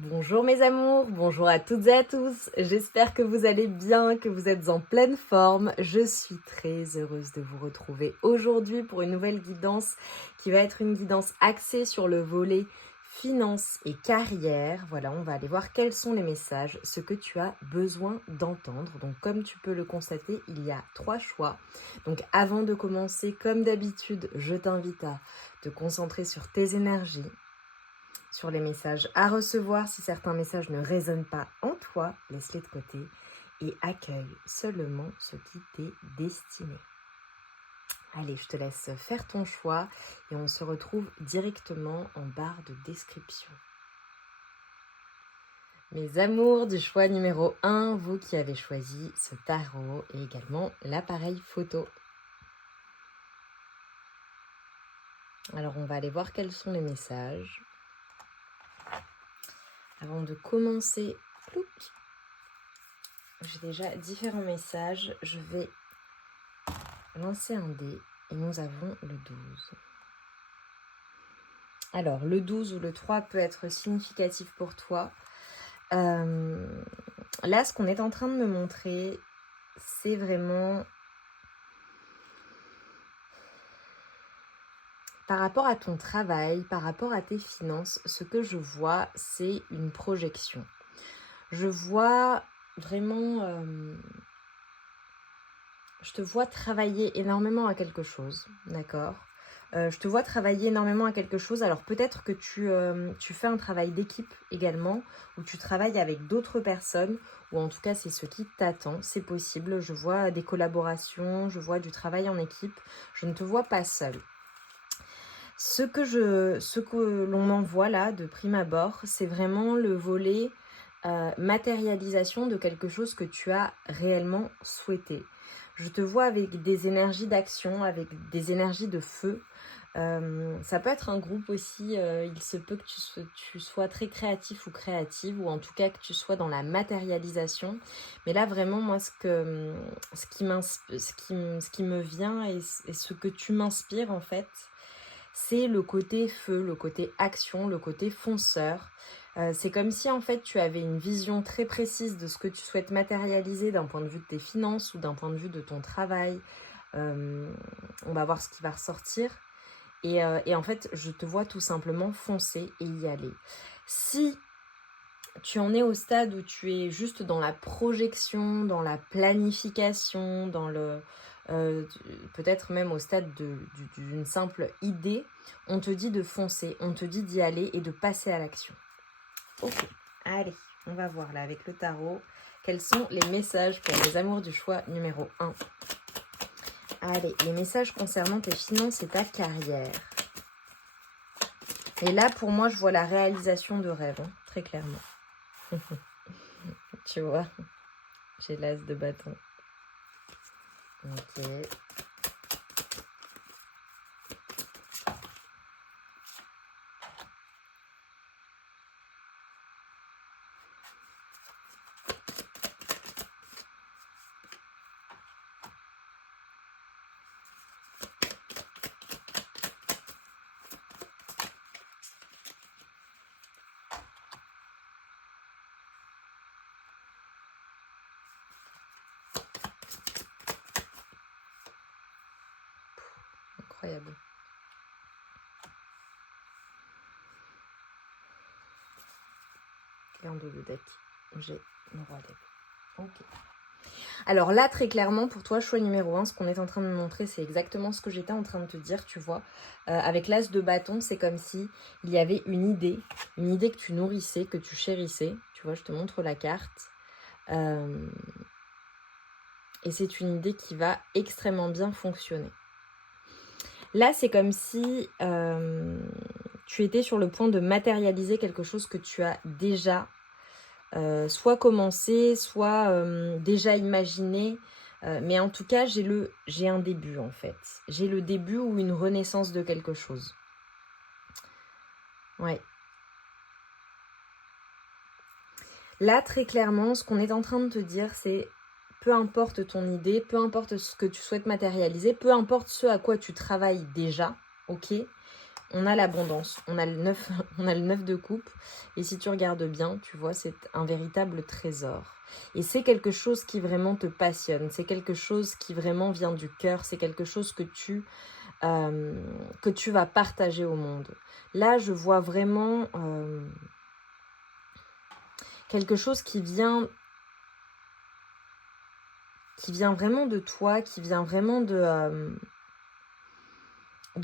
Bonjour mes amours, bonjour à toutes et à tous, j'espère que vous allez bien, que vous êtes en pleine forme. Je suis très heureuse de vous retrouver aujourd'hui pour une nouvelle guidance qui va être une guidance axée sur le volet finance et carrière. Voilà, on va aller voir quels sont les messages, ce que tu as besoin d'entendre. Donc comme tu peux le constater, il y a 3 choix. Donc avant de commencer, comme d'habitude, je t'invite à te concentrer sur tes énergies, sur les messages à recevoir. Si certains messages ne résonnent pas en toi, laisse-les de côté et accueille seulement ce qui t'est destiné. Allez, je te laisse faire ton choix et on se retrouve directement en barre de description. Mes amours du choix numéro 1, vous qui avez choisi ce tarot et également l'appareil photo. Alors on va aller voir quels sont les messages. Avant de commencer, j'ai déjà différents messages. Je vais lancer un dé et nous avons le 12. Alors, le 12 ou le 3 peut être significatif pour toi. Là, ce qu'on est en train de me montrer, c'est vraiment par rapport à ton travail, par rapport à tes finances, ce que je vois, c'est une projection. Je vois vraiment... je te vois travailler énormément à quelque chose, d'accord ? Je te vois travailler énormément à quelque chose. Alors peut-être que tu fais un travail d'équipe également, ou tu travailles avec d'autres personnes, ou en tout cas c'est ce qui t'attend, c'est possible. Je vois des collaborations, je vois du travail en équipe, je ne te vois pas seule. Ce que l'on m'envoie là, de prime abord, c'est vraiment le volet matérialisation de quelque chose que tu as réellement souhaité. Je te vois avec des énergies d'action, avec des énergies de feu. Ça peut être un groupe aussi, il se peut que tu sois très créatif ou créative, ou en tout cas que tu sois dans la matérialisation. Mais là vraiment moi ce qui me vient et ce que tu m'inspires en fait, c'est le côté feu, le côté action, le côté fonceur. C'est comme si en fait tu avais une vision très précise de ce que tu souhaites matérialiser d'un point de vue de tes finances ou d'un point de vue de ton travail. On va voir ce qui va ressortir. Et en fait, je te vois tout simplement foncer et y aller. Si tu en es au stade où tu es juste dans la projection, dans la planification, dans le peut-être même au stade d'une simple idée, on te dit de foncer, on te dit d'y aller et de passer à l'action. Ok, allez, on va voir là avec le tarot quels sont les messages pour les amours du choix numéro 1. Allez, les messages concernant tes finances et ta carrière. Et là, pour moi, je vois la réalisation de rêves, hein, très clairement. Tu vois, j'ai l'as de bâton. Ok. Incroyable. Et en dos de deck, j'ai le roi d'épée. Ok. Alors là, très clairement, pour toi, choix numéro 1, ce qu'on est en train de me montrer, c'est exactement ce que j'étais en train de te dire, tu vois. Avec l'as de bâton, c'est comme si il y avait une idée que tu nourrissais, que tu chérissais. Tu vois, je te montre la carte. Et c'est une idée qui va extrêmement bien fonctionner. Là, c'est comme si tu étais sur le point de matérialiser quelque chose que tu as déjà soit commencé, soit déjà imaginé. Mais en tout cas, j'ai un début en fait. J'ai le début ou une renaissance de quelque chose. Ouais. Là, très clairement, ce qu'on est en train de te dire, c'est peu importe ton idée, peu importe ce que tu souhaites matérialiser, peu importe ce à quoi tu travailles déjà, ok ? on a l'abondance, on a le 9, on a le 9 de coupe. Et si tu regardes bien, tu vois, c'est un véritable trésor. Et c'est quelque chose qui vraiment te passionne, c'est quelque chose qui vraiment vient du cœur, c'est quelque chose que tu vas partager au monde. Là, je vois vraiment quelque chose qui vient vraiment de toi, qui vient vraiment de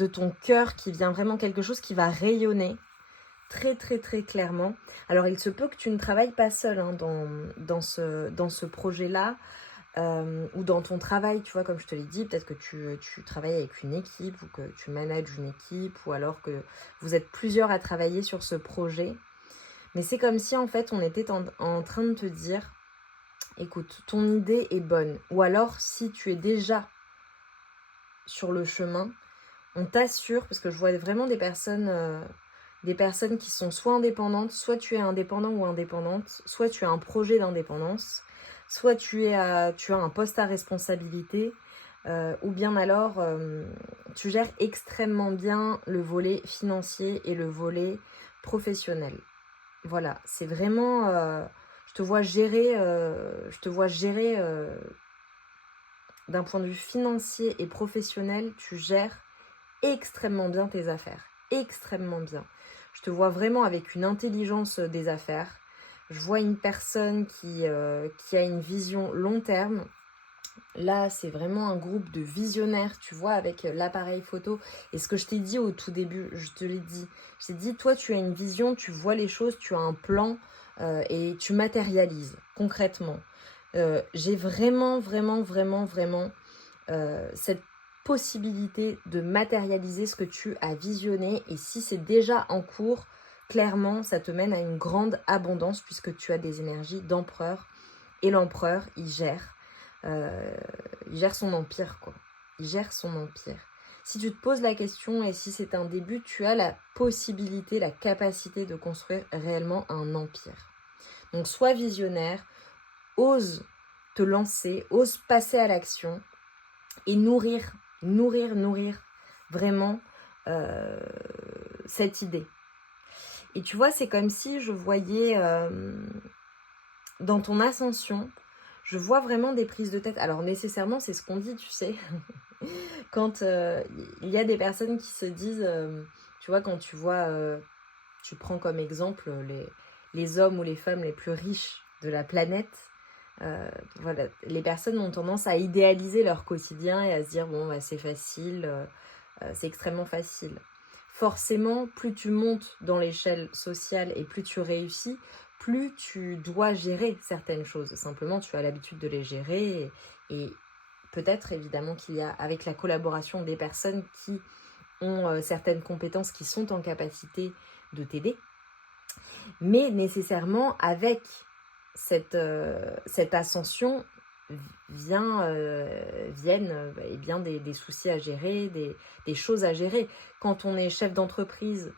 ton cœur, qui vient vraiment quelque chose qui va rayonner très très très clairement. Alors il se peut que tu ne travailles pas seul hein, dans ce projet-là ou dans ton travail, tu vois, comme je te l'ai dit, peut-être que tu travailles avec une équipe ou que tu manages une équipe ou alors que vous êtes plusieurs à travailler sur ce projet. Mais c'est comme si en fait on était en train de te dire, écoute, ton idée est bonne. Ou alors si tu es déjà sur le chemin, on t'assure, parce que je vois vraiment des personnes qui sont soit indépendantes, soit tu es indépendant ou indépendante, soit tu as un projet d'indépendance, soit tu as un poste à responsabilité, ou bien alors tu gères extrêmement bien le volet financier et le volet professionnel. Voilà, c'est vraiment, je te vois gérer d'un point de vue financier et professionnel, tu gères extrêmement bien tes affaires, extrêmement bien. Je te vois vraiment avec une intelligence des affaires. Je vois une personne qui a une vision long terme. Là, c'est vraiment un groupe de visionnaires, tu vois, avec l'appareil photo. Et ce que je t'ai dit au tout début, je te l'ai dit. Je t'ai dit, toi, tu as une vision, tu vois les choses, tu as un plan et tu matérialises concrètement. J'ai vraiment cette possibilité de matérialiser ce que tu as visionné. Et si c'est déjà en cours, clairement, ça te mène à une grande abondance puisque tu as des énergies d'empereur. Et l'empereur, il gère son empire, quoi. Il gère son empire. Si tu te poses la question et si c'est un début, tu as la possibilité, la capacité de construire réellement un empire. Donc, sois visionnaire, ose te lancer, ose passer à l'action et nourrir vraiment cette idée. Et tu vois, c'est comme si je voyais dans ton ascension, je vois vraiment des prises de tête. Alors nécessairement, c'est ce qu'on dit, tu sais. Quand il y a des personnes qui se disent, tu vois, quand tu vois, tu prends comme exemple les hommes ou les femmes les plus riches de la planète, voilà, les personnes ont tendance à idéaliser leur quotidien et à se dire, bon, bah, c'est facile, c'est extrêmement facile. Forcément, plus tu montes dans l'échelle sociale et plus tu réussis, plus tu dois gérer certaines choses. Simplement, tu as l'habitude de les gérer et peut-être évidemment qu'il y a, avec la collaboration des personnes qui ont certaines compétences qui sont en capacité de t'aider, mais nécessairement avec cette ascension viennent eh bien des soucis à gérer, des choses à gérer. Quand on est chef d'entreprise,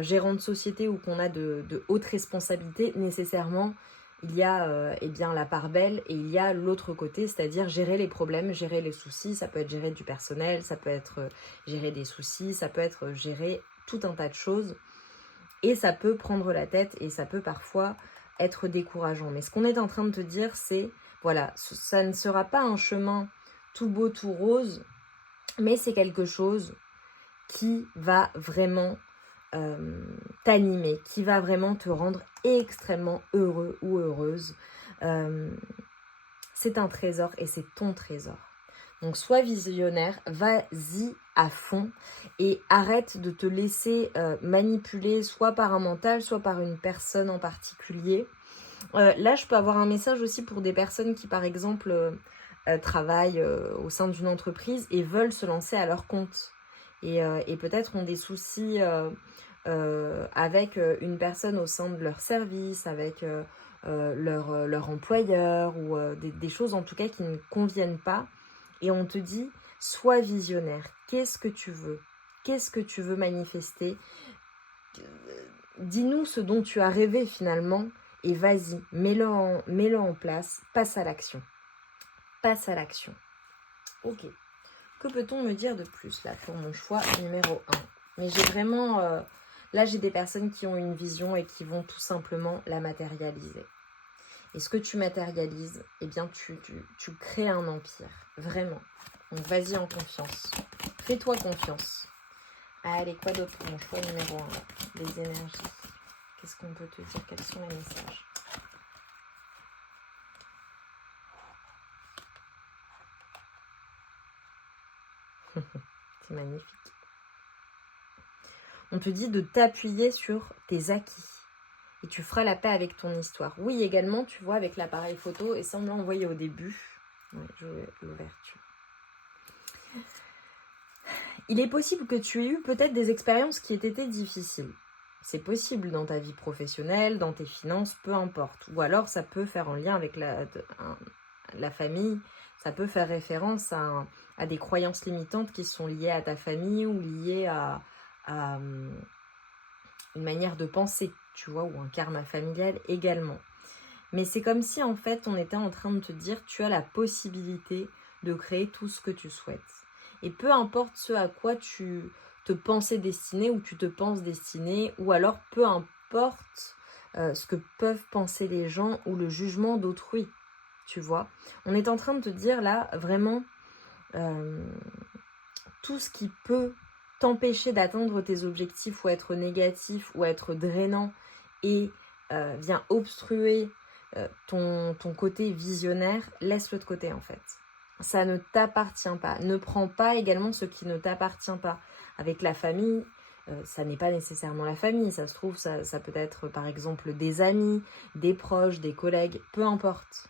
gérant de société ou qu'on a de hautes responsabilités, nécessairement, il y a eh bien, la part belle et il y a l'autre côté, c'est-à-dire gérer les problèmes, gérer les soucis. Ça peut être gérer du personnel, ça peut être gérer des soucis, ça peut être gérer tout un tas de choses. Et ça peut prendre la tête et ça peut parfois être décourageant. Mais ce qu'on est en train de te dire, c'est, voilà, ça ne sera pas un chemin tout beau, tout rose, mais c'est quelque chose qui va vraiment t'animer, qui va vraiment te rendre extrêmement heureux ou heureuse. C'est un trésor et c'est ton trésor. Donc sois visionnaire, vas-y à fond et arrête de te laisser manipuler soit par un mental, soit par une personne en particulier. Là, je peux avoir un message aussi pour des personnes qui, par exemple, travaillent au sein d'une entreprise et veulent se lancer à leur compte. Et peut-être ont des soucis avec une personne au sein de leur service, avec leur employeur ou des choses en tout cas qui ne conviennent pas. Et on te dit, sois visionnaire. Qu'est-ce que tu veux? Qu'est-ce que tu veux manifester? Dis-nous ce dont tu as rêvé finalement et vas-y, mets-le en place, passe à l'action. Passe à l'action. Ok. Que peut-on me dire de plus là pour mon choix numéro 1? Mais j'ai vraiment... là, j'ai des personnes qui ont une vision et qui vont tout simplement la matérialiser. Et ce que tu matérialises, eh bien, tu crées un empire. Vraiment. Donc, vas-y en confiance. Fais-toi confiance. Allez, quoi d'autre pour mon choix numéro 1 là? Les énergies. Qu'est-ce qu'on peut te dire? Quels sont les messages? C'est magnifique. On te dit de t'appuyer sur tes acquis. Et tu feras la paix avec ton histoire. Oui, également, tu vois, avec l'appareil photo, et ça, on l'a envoyé au début. Ouais, l'ouverture. Il est possible que tu aies eu peut-être des expériences qui aient été difficiles. C'est possible dans ta vie professionnelle, dans tes finances, peu importe. Ou alors, ça peut faire en lien avec la famille. Ça peut faire référence à des croyances limitantes qui sont liées à ta famille ou liées à une manière de penser, tu vois, ou un karma familial également. Mais c'est comme si, en fait, on était en train de te dire, tu as la possibilité de créer tout ce que tu souhaites. Et peu importe ce à quoi tu te pensais destiné ou tu te penses destiné, ou alors peu importe ce que peuvent penser les gens ou le jugement d'autrui, tu vois. On est en train de te dire là, vraiment, tout ce qui peut t'empêcher d'atteindre tes objectifs ou être négatif ou être drainant et vient obstruer ton côté visionnaire, laisse-le de côté en fait. Ça ne t'appartient pas. Ne prends pas également ce qui ne t'appartient pas. Avec la famille, ça n'est pas nécessairement la famille. Ça se trouve, ça peut être par exemple des amis, des proches, des collègues, peu importe.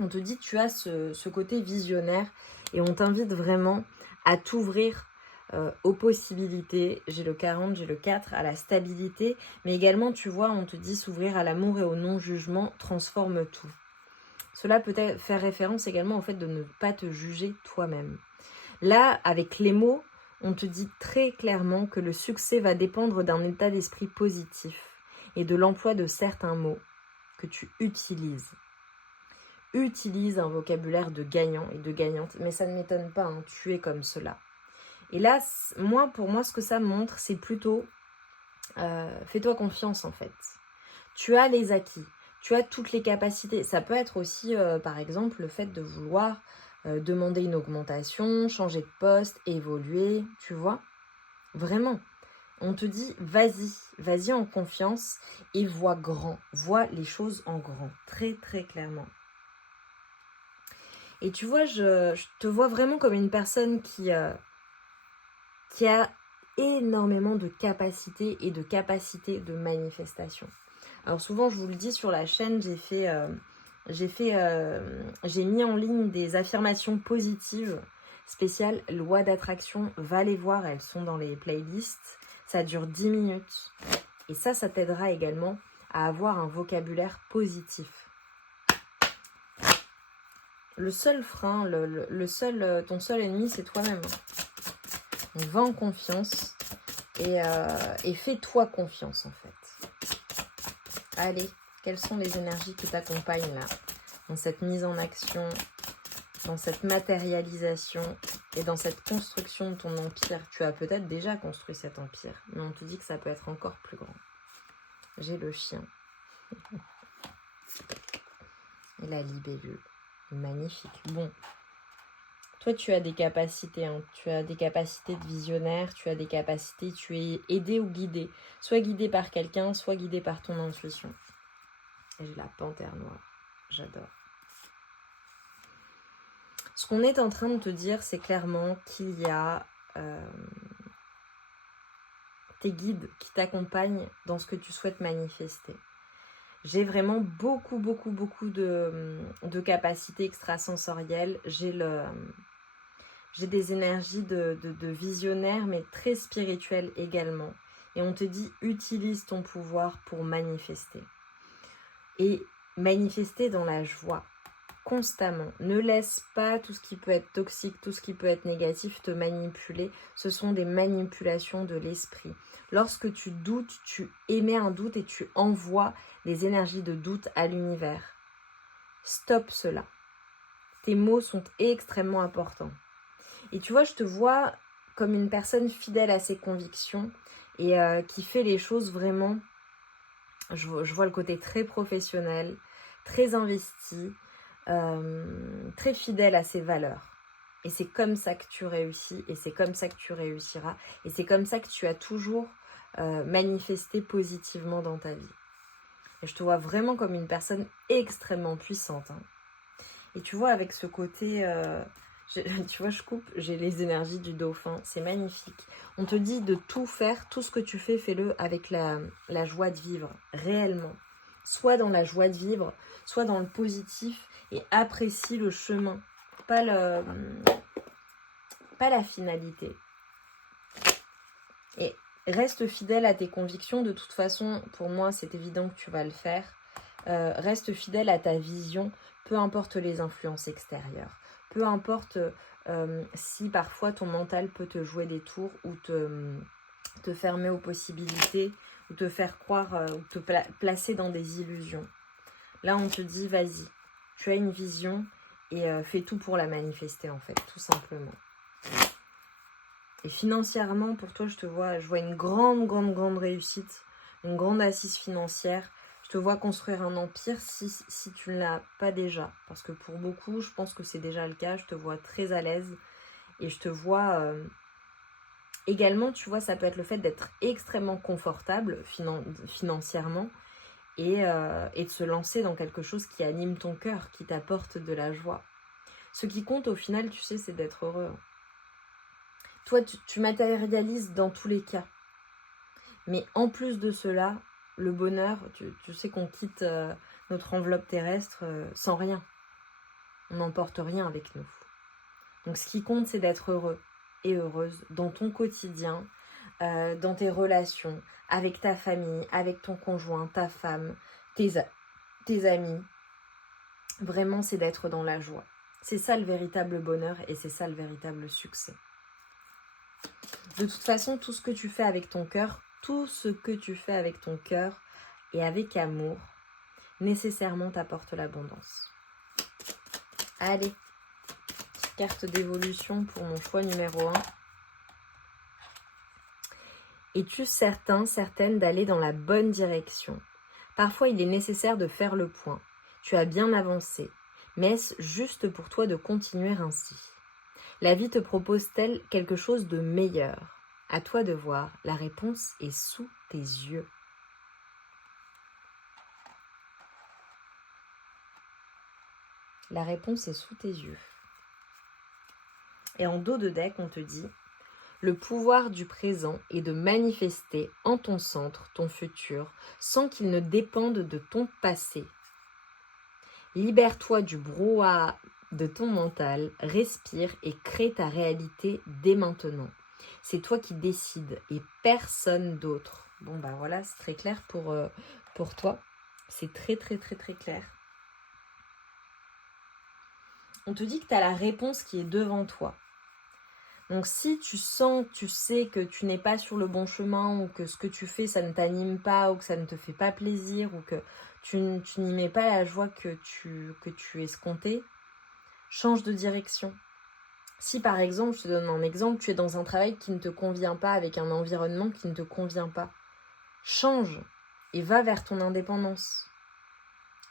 On te dit tu as ce côté visionnaire et on t'invite vraiment à t'ouvrir aux possibilités. J'ai le 40, j'ai le 4, à la stabilité. Mais également, tu vois, on te dit s'ouvrir à l'amour et au non-jugement transforme tout. Cela peut faire référence également au fait de ne pas te juger toi-même. Là, avec les mots, on te dit très clairement que le succès va dépendre d'un état d'esprit positif et de l'emploi de certains mots que tu utilises. Utilise un vocabulaire de gagnant et de gagnante, mais ça ne m'étonne pas, hein, tu es comme cela. Et là, pour moi, ce que ça montre, c'est plutôt fais-toi confiance en fait. Tu as les acquis, tu as toutes les capacités. Ça peut être aussi, par exemple, le fait de vouloir demander une augmentation, changer de poste, évoluer, tu vois. Vraiment, on te dit vas-y en confiance et vois grand, vois les choses en grand, très très clairement. Et tu vois, je te vois vraiment comme une personne qui a énormément de capacités et de capacités de manifestation. Alors souvent, je vous le dis sur la chaîne, j'ai mis en ligne des affirmations positives spéciales loi d'attraction. Va les voir, elles sont dans les playlists. Ça dure 10 minutes. Et ça t'aidera également à avoir un vocabulaire positif. Le seul frein, ton seul ennemi, c'est toi-même. Donc, va en confiance et fais-toi confiance en fait. Allez, quelles sont les énergies qui t'accompagnent là, dans cette mise en action, dans cette matérialisation et dans cette construction de ton empire? Tu as peut-être déjà construit cet empire, mais on te dit que ça peut être encore plus grand. J'ai le chien. Et la libellule. Magnifique. Bon. Toi, tu as des capacités, hein. Tu as des capacités de visionnaire, tu as des capacités, tu es aidé ou guidé. Soit guidé par quelqu'un, soit guidé par ton intuition. Et j'ai la panthère noire. J'adore. Ce qu'on est en train de te dire, c'est clairement qu'il y a tes guides qui t'accompagnent dans ce que tu souhaites manifester. J'ai vraiment beaucoup de capacités extrasensorielles. J'ai des énergies de visionnaire, mais très spirituelles également. Et on te dit, utilise ton pouvoir pour manifester. Et manifester dans la joie, constamment. Ne laisse pas tout ce qui peut être toxique, tout ce qui peut être négatif te manipuler. Ce sont des manipulations de l'esprit. Lorsque tu doutes, tu émets un doute et tu envoies les énergies de doute à l'univers. Stop cela. Tes mots sont extrêmement importants. Et tu vois, je te vois comme une personne fidèle à ses convictions et qui fait les choses vraiment, je vois le côté très professionnel, très investi, très fidèle à ses valeurs. Et c'est comme ça que tu réussis, et c'est comme ça que tu réussiras, et c'est comme ça que tu as toujours manifesté positivement dans ta vie. Et je te vois vraiment comme une personne extrêmement puissante. Hein. Et tu vois, avec ce côté, tu vois, je coupe, j'ai les énergies du dauphin, c'est magnifique. On te dit de tout faire, tout ce que tu fais, fais-le avec la joie de vivre, réellement. Soit dans la joie de vivre, soit dans le positif, et apprécie le chemin, pas la finalité. Et reste fidèle à tes convictions, de toute façon, pour moi, c'est évident que tu vas le faire. Reste fidèle à ta vision, peu importe les influences extérieures. Peu importe si parfois ton mental peut te jouer des tours ou te fermer aux possibilités, ou te faire croire, ou te placer dans des illusions. Là, on te dit, vas-y, tu as une vision et fais tout pour la manifester, en fait, tout simplement. Et financièrement, pour toi, je vois une grande réussite, une grande assise financière. Je te vois construire un empire si tu ne l'as pas déjà. Parce que pour beaucoup, je pense que c'est déjà le cas. Je te vois très à l'aise. Et je te vois également, tu vois, ça peut être le fait d'être extrêmement confortable financièrement. Et de se lancer dans quelque chose qui anime ton cœur, qui t'apporte de la joie. Ce qui compte au final, tu sais, c'est d'être heureux. Toi, tu matérialises dans tous les cas. Mais en plus de cela, le bonheur, tu sais qu'on quitte notre enveloppe terrestre sans rien. On n'emporte rien avec nous. Donc ce qui compte, c'est d'être heureux et heureuse dans ton quotidien, dans tes relations, avec ta famille, avec ton conjoint, ta femme, tes amis. Vraiment, c'est d'être dans la joie. C'est ça le véritable bonheur et c'est ça le véritable succès. De toute façon, tout ce que tu fais avec ton cœur, et avec amour, nécessairement t'apporte l'abondance. Allez, petite carte d'évolution pour mon choix numéro 1. Es-tu certain, certaine d'aller dans la bonne direction? Parfois, il est nécessaire de faire le point. Tu as bien avancé, mais est-ce juste pour toi de continuer ainsi? La vie te propose-t-elle quelque chose de meilleur? À toi de voir, la réponse est sous tes yeux. La réponse est sous tes yeux. Et en dos de deck, on te dit: le pouvoir du présent est de manifester en ton centre ton futur sans qu'il ne dépende de ton passé. Libère-toi du brouhaha de ton mental, respire et crée ta réalité dès maintenant. C'est toi qui décides et personne d'autre. Bon bah voilà, c'est très clair pour toi. C'est très clair. On te dit que tu as la réponse qui est devant toi. Donc si tu sens, tu sais que tu n'es pas sur le bon chemin ou que ce que tu fais, ça ne t'anime pas ou que ça ne te fait pas plaisir ou que tu n'y mets pas la joie que tu escomptais, change de direction. Si par exemple, je te donne un exemple, tu es dans un travail qui ne te convient pas, avec un environnement qui ne te convient pas, change et va vers ton indépendance.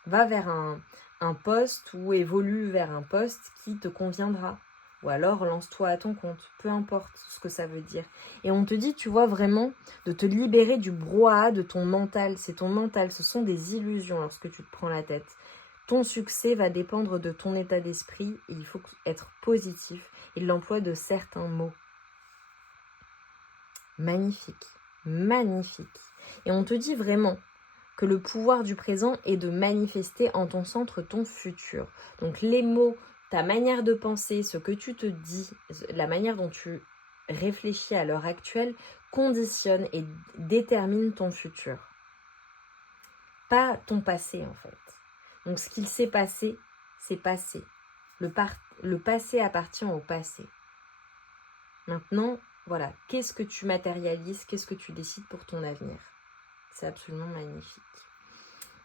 Va vers un poste ou évolue vers un poste qui te conviendra. Ou alors lance-toi à ton compte, peu importe ce que ça veut dire. Et on te dit, tu vois, vraiment de te libérer du brouhaha de ton mental. C'est ton mental, ce sont des illusions lorsque tu te prends la tête. Ton succès va dépendre de ton état d'esprit et il faut être positif et l'emploi de certains mots. Magnifique, magnifique. Et on te dit vraiment que le pouvoir du présent est de manifester en ton centre ton futur. Donc les mots, ta manière de penser, ce que tu te dis, la manière dont tu réfléchis à l'heure actuelle conditionne et détermine ton futur. Pas ton passé en fait. Donc ce qu'il s'est passé, c'est passé. Le passé appartient au passé. Maintenant, voilà, qu'est-ce que tu matérialises, qu'est-ce que tu décides pour ton avenir? C'est absolument magnifique.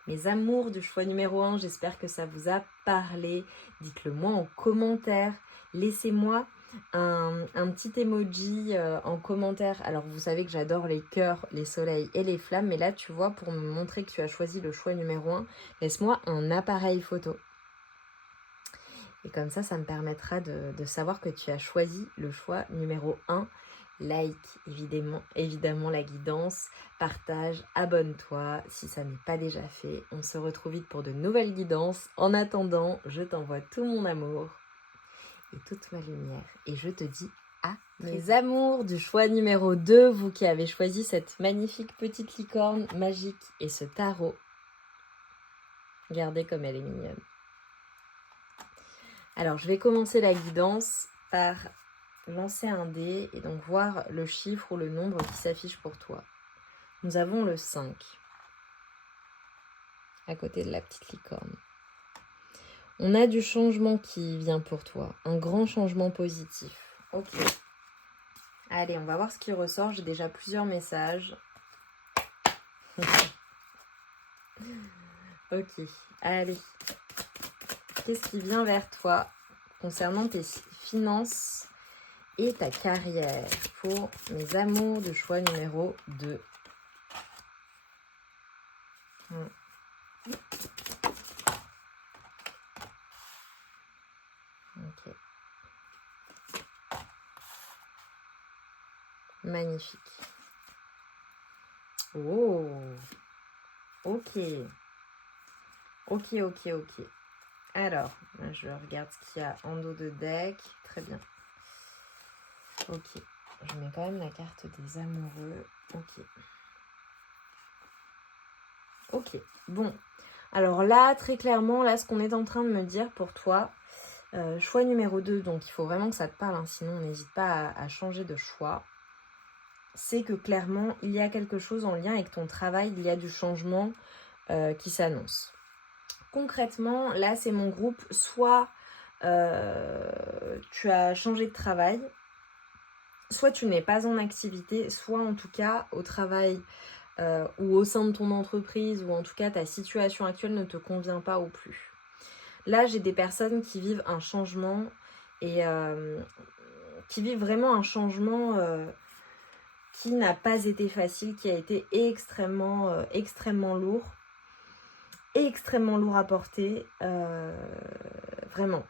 Mes amours du choix numéro 1, j'espère que ça vous a parlé. Dites-le moi en commentaire. Laissez-moi un petit emoji en commentaire. Alors vous savez que j'adore les cœurs, les soleils et les flammes, mais là tu vois, pour me montrer que tu as choisi le choix numéro 1, laisse-moi un appareil photo. Et comme ça me permettra de savoir que tu as choisi le choix numéro 1. Like évidemment la guidance, partage, abonne-toi si ça n'est pas déjà fait. On se retrouve vite pour de nouvelles guidances. En attendant, je t'envoie tout mon amour et toute ma lumière. Et je te dis à mes amours du choix numéro 2, vous qui avez choisi cette magnifique petite licorne magique et ce tarot. Regardez comme elle est mignonne. Alors, je vais commencer la guidance par lancer un dé et donc voir le chiffre ou le nombre qui s'affiche pour toi. Nous avons le 5 à côté de la petite licorne. On a du changement qui vient pour toi, un grand changement positif. Ok. Allez, on va voir ce qui ressort. J'ai déjà plusieurs messages. Ok, allez. Qu'est-ce qui vient vers toi concernant tes finances et ta carrière pour mes amours de choix numéro 2? Ok. Magnifique. Oh. Ok. Ok. Alors, je regarde ce qu'il y a en dos de deck. Très bien. Ok. Je mets quand même la carte des amoureux. Ok. Bon. Alors là, très clairement, là, ce qu'on est en train de me dire pour toi, choix numéro 2, donc il faut vraiment que ça te parle, hein, sinon n'hésite pas à changer de choix. C'est que clairement, il y a quelque chose en lien avec ton travail, il y a du changement qui s'annonce. Concrètement, là, c'est mon groupe, soit tu as changé de travail, soit tu n'es pas en activité, soit en tout cas au travail ou au sein de ton entreprise, ou en tout cas ta situation actuelle ne te convient pas ou plus. Là, j'ai des personnes qui vivent un changement et qui vivent vraiment un changement qui n'a pas été facile, qui a été extrêmement lourd. Et extrêmement lourd à porter. Vraiment.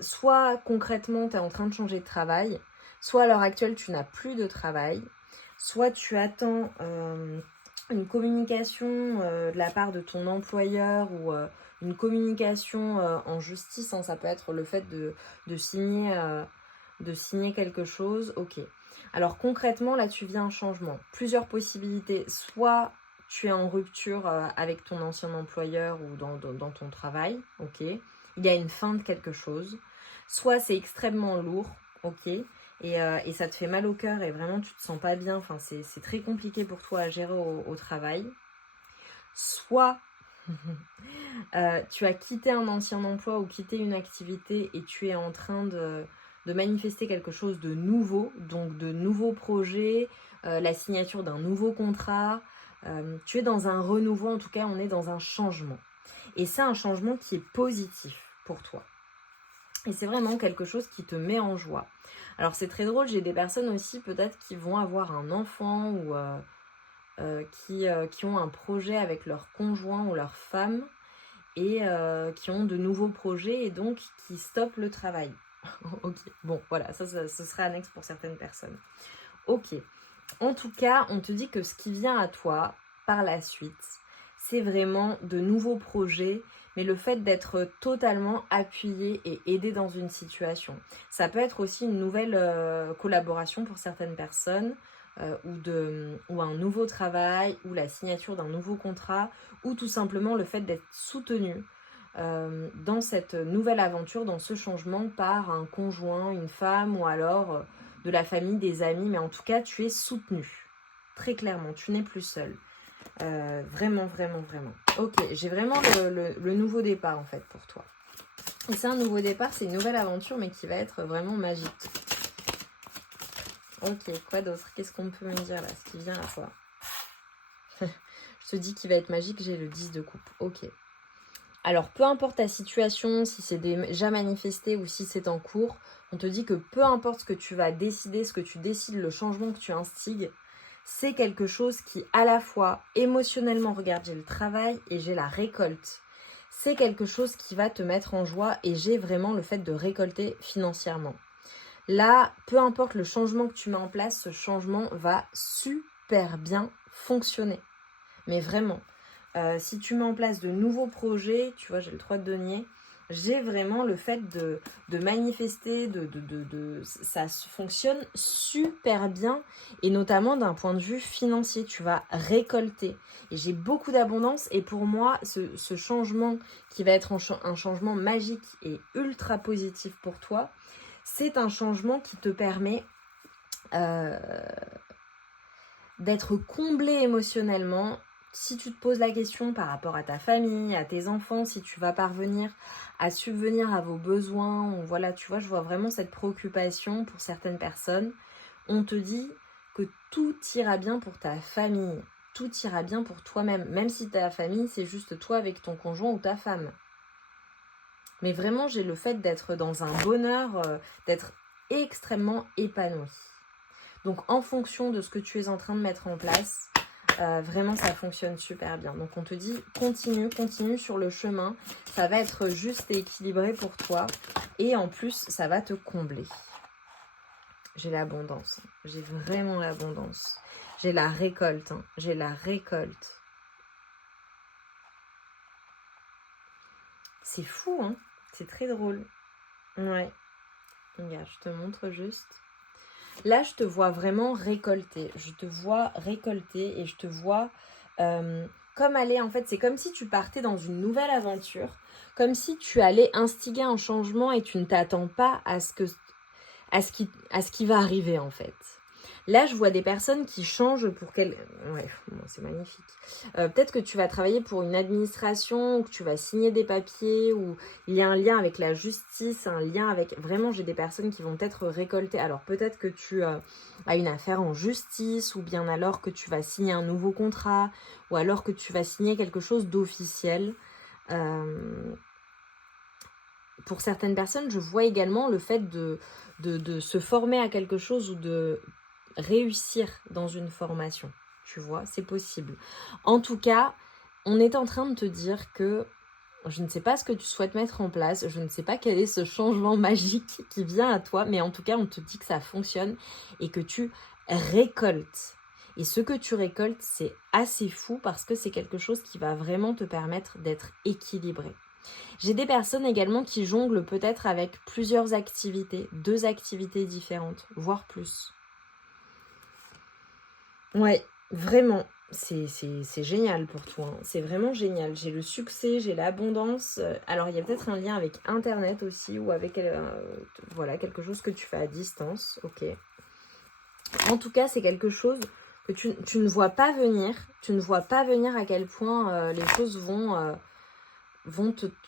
Soit concrètement, tu es en train de changer de travail, soit à l'heure actuelle, tu n'as plus de travail, soit tu attends une communication de la part de ton employeur ou une communication en justice, hein, ça peut être le fait de signer quelque chose. Ok. Alors concrètement, là tu vis un changement. Plusieurs possibilités. Soit tu es en rupture avec ton ancien employeur ou dans ton travail. Ok. Il y a une fin de quelque chose. Soit c'est extrêmement lourd. Ok. Et ça te fait mal au cœur et vraiment tu te sens pas bien. Enfin, c'est très compliqué pour toi à gérer au travail. Soit tu as quitté un ancien emploi ou quitté une activité et tu es en train de manifester quelque chose de nouveau, donc de nouveaux projets, la signature d'un nouveau contrat. Tu es dans un renouveau, en tout cas on est dans un changement. Et c'est un changement qui est positif pour toi. Et c'est vraiment quelque chose qui te met en joie. Alors c'est très drôle, j'ai des personnes aussi peut-être qui vont avoir un enfant ou qui ont un projet avec leur conjoint ou leur femme et qui ont de nouveaux projets et donc qui stoppent le travail. Ok, bon voilà, ça ce serait annexe pour certaines personnes. Ok, en tout cas, on te dit que ce qui vient à toi par la suite, c'est vraiment de nouveaux projets, mais le fait d'être totalement appuyé et aidé dans une situation. Ça peut être aussi une nouvelle collaboration pour certaines personnes, ou un nouveau travail, ou la signature d'un nouveau contrat, ou tout simplement le fait d'être soutenu dans cette nouvelle aventure, dans ce changement par un conjoint, une femme, ou alors de la famille, des amis, mais en tout cas tu es soutenu. Très clairement, tu n'es plus seul. Vraiment. Ok, j'ai vraiment le nouveau départ en fait pour toi. Et c'est un nouveau départ, c'est une nouvelle aventure, mais qui va être vraiment magique. Ok, quoi d'autre? Qu'est-ce qu'on peut me dire là, ce qui vient à toi? Je te dis qu'il va être magique, j'ai le 10 de coupe. Ok. Alors, peu importe ta situation, si c'est déjà manifesté ou si c'est en cours, on te dit que peu importe ce que tu vas décider, ce que tu décides, le changement que tu instigues, c'est quelque chose qui, à la fois, émotionnellement, regarde, j'ai le travail et j'ai la récolte. C'est quelque chose qui va te mettre en joie et j'ai vraiment le fait de récolter financièrement. Là, peu importe le changement que tu mets en place, ce changement va super bien fonctionner. Mais vraiment. Si tu mets en place de nouveaux projets, tu vois, j'ai le 3 de denier, j'ai vraiment le fait de manifester, ça fonctionne super bien, et notamment d'un point de vue financier, tu vas récolter. Et j'ai beaucoup d'abondance, et pour moi, ce changement qui va être un changement magique et ultra positif pour toi, c'est un changement qui te permet d'être comblé émotionnellement. Si tu te poses la question par rapport à ta famille, à tes enfants, si tu vas parvenir à subvenir à vos besoins, ou voilà, tu vois, je vois vraiment cette préoccupation pour certaines personnes. On te dit que tout ira bien pour ta famille, tout ira bien pour toi-même, même si ta famille, c'est juste toi avec ton conjoint ou ta femme. Mais vraiment, j'ai le fait d'être dans un bonheur, d'être extrêmement épanouie. Donc, en fonction de ce que tu es en train de mettre en place, vraiment, ça fonctionne super bien. Donc, on te dit, continue sur le chemin. Ça va être juste et équilibré pour toi. Et en plus, ça va te combler. J'ai l'abondance. J'ai vraiment l'abondance. J'ai la récolte. J'ai la récolte. C'est fou, hein? C'est très drôle. Ouais. Regarde, je te montre juste. Là, je te vois vraiment récolter. Je te vois récolter et je te vois comme aller, en fait, c'est comme si tu partais dans une nouvelle aventure, comme si tu allais instiguer un changement et tu ne t'attends pas à ce qui va arriver, en fait. Là, je vois des personnes qui changent pour quel... Ouais, bon, c'est magnifique. Peut-être que tu vas travailler pour une administration, ou que tu vas signer des papiers, ou il y a un lien avec la justice, un lien avec... Vraiment, j'ai des personnes qui vont être récoltées. Alors, peut-être que tu as une affaire en justice, ou bien alors que tu vas signer un nouveau contrat, ou alors que tu vas signer quelque chose d'officiel. Pour certaines personnes, je vois également le fait de se former à quelque chose ou de réussir dans une formation. Tu vois, c'est possible. En tout cas, on est en train de te dire que je ne sais pas ce que tu souhaites mettre en place, je ne sais pas quel est ce changement magique qui vient à toi, mais en tout cas, on te dit que ça fonctionne et que tu récoltes. Et ce que tu récoltes, c'est assez fou parce que c'est quelque chose qui va vraiment te permettre d'être équilibré. J'ai des personnes également qui jonglent peut-être avec plusieurs activités, 2 activités différentes, voire plus. Ouais, vraiment, c'est génial pour toi, hein. C'est vraiment génial. J'ai le succès, j'ai l'abondance. Alors, il y a peut-être un lien avec Internet aussi ou avec voilà, quelque chose que tu fais à distance. Ok. En tout cas, c'est quelque chose que tu ne vois pas venir. Tu ne vois pas venir à quel point les choses vont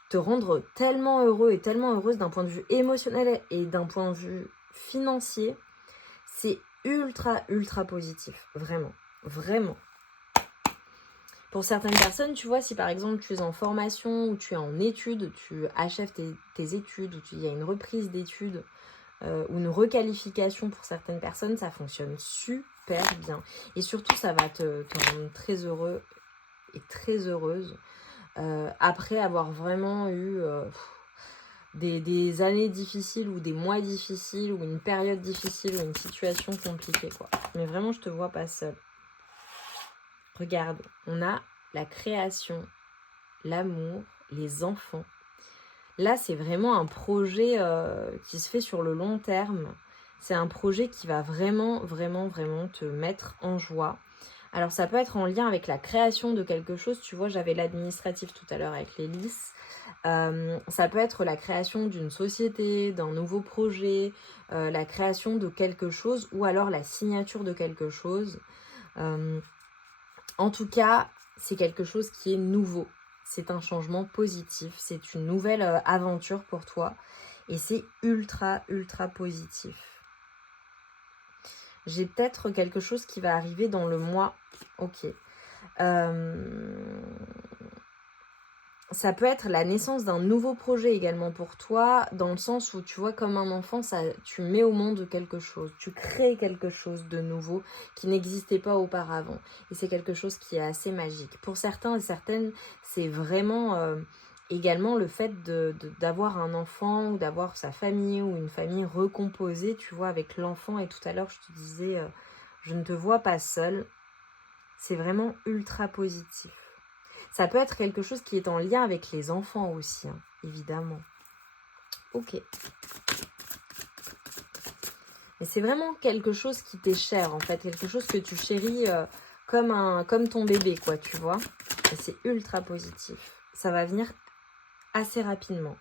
te rendre tellement heureux et tellement heureuse d'un point de vue émotionnel et d'un point de vue financier. C'est ultra, ultra positif. Vraiment. Vraiment. Pour certaines personnes, tu vois, si par exemple tu es en formation ou tu es en études, tu achèves tes études ou il y a une reprise d'études ou une requalification pour certaines personnes, ça fonctionne super bien. Et surtout, ça va te rendre très heureux et très heureuse après avoir vraiment eu des années difficiles ou des mois difficiles ou une période difficile ou une situation compliquée, quoi. Mais vraiment, je te vois pas seule. Regarde, on a la création, l'amour, les enfants. Là, c'est vraiment un projet qui se fait sur le long terme. C'est un projet qui va vraiment, vraiment, vraiment te mettre en joie. Alors, ça peut être en lien avec la création de quelque chose. Tu vois, j'avais l'administratif tout à l'heure avec les lices. Ça peut être la création d'une société, d'un nouveau projet, la création de quelque chose ou alors la signature de quelque chose. En tout cas, c'est quelque chose qui est nouveau. C'est un changement positif. C'est une nouvelle aventure pour toi. Et c'est ultra, ultra positif. J'ai peut-être quelque chose qui va arriver dans le mois. Ok. Ça peut être la naissance d'un nouveau projet également pour toi, dans le sens où tu vois comme un enfant, tu mets au monde quelque chose, tu crées quelque chose de nouveau qui n'existait pas auparavant. Et c'est quelque chose qui est assez magique. Pour certains et certaines, c'est vraiment également le fait d'avoir un enfant ou d'avoir sa famille ou une famille recomposée, tu vois, avec l'enfant. Et tout à l'heure, je te disais, je ne te vois pas seule. C'est vraiment ultra positif. Ça peut être quelque chose qui est en lien avec les enfants aussi, hein, évidemment. Ok. Mais c'est vraiment quelque chose qui t'est cher, en fait. Quelque chose que tu chéris comme ton bébé, quoi, tu vois. Et c'est ultra positif. Ça va venir assez rapidement.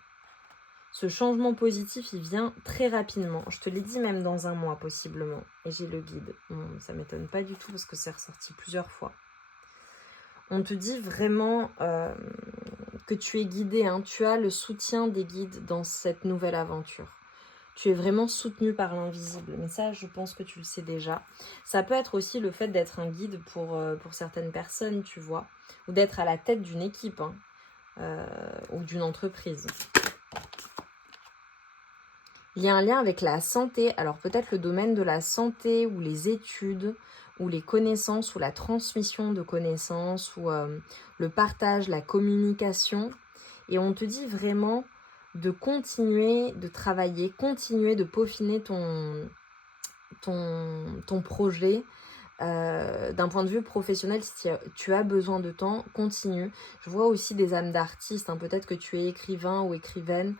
Ce changement positif, il vient très rapidement. Je te l'ai dit, même dans un mois, possiblement. Et j'ai le guide. Bon, ça ne m'étonne pas du tout parce que c'est ressorti plusieurs fois. On te dit vraiment que tu es guidé, hein. Tu as le soutien des guides dans cette nouvelle aventure. Tu es vraiment soutenu par l'invisible, mais ça, je pense que tu le sais déjà. Ça peut être aussi le fait d'être un guide pour certaines personnes, tu vois, ou d'être à la tête d'une équipe, hein, ou d'une entreprise. Il y a un lien avec la santé, alors peut-être le domaine de la santé ou les études, ou les connaissances, ou la transmission de connaissances, ou le partage, la communication. Et on te dit vraiment de continuer de travailler, continuer de peaufiner ton projet. D'un point de vue professionnel, si tu as besoin de temps, continue. Je vois aussi des âmes d'artistes, hein. Peut-être que tu es écrivain ou écrivaine,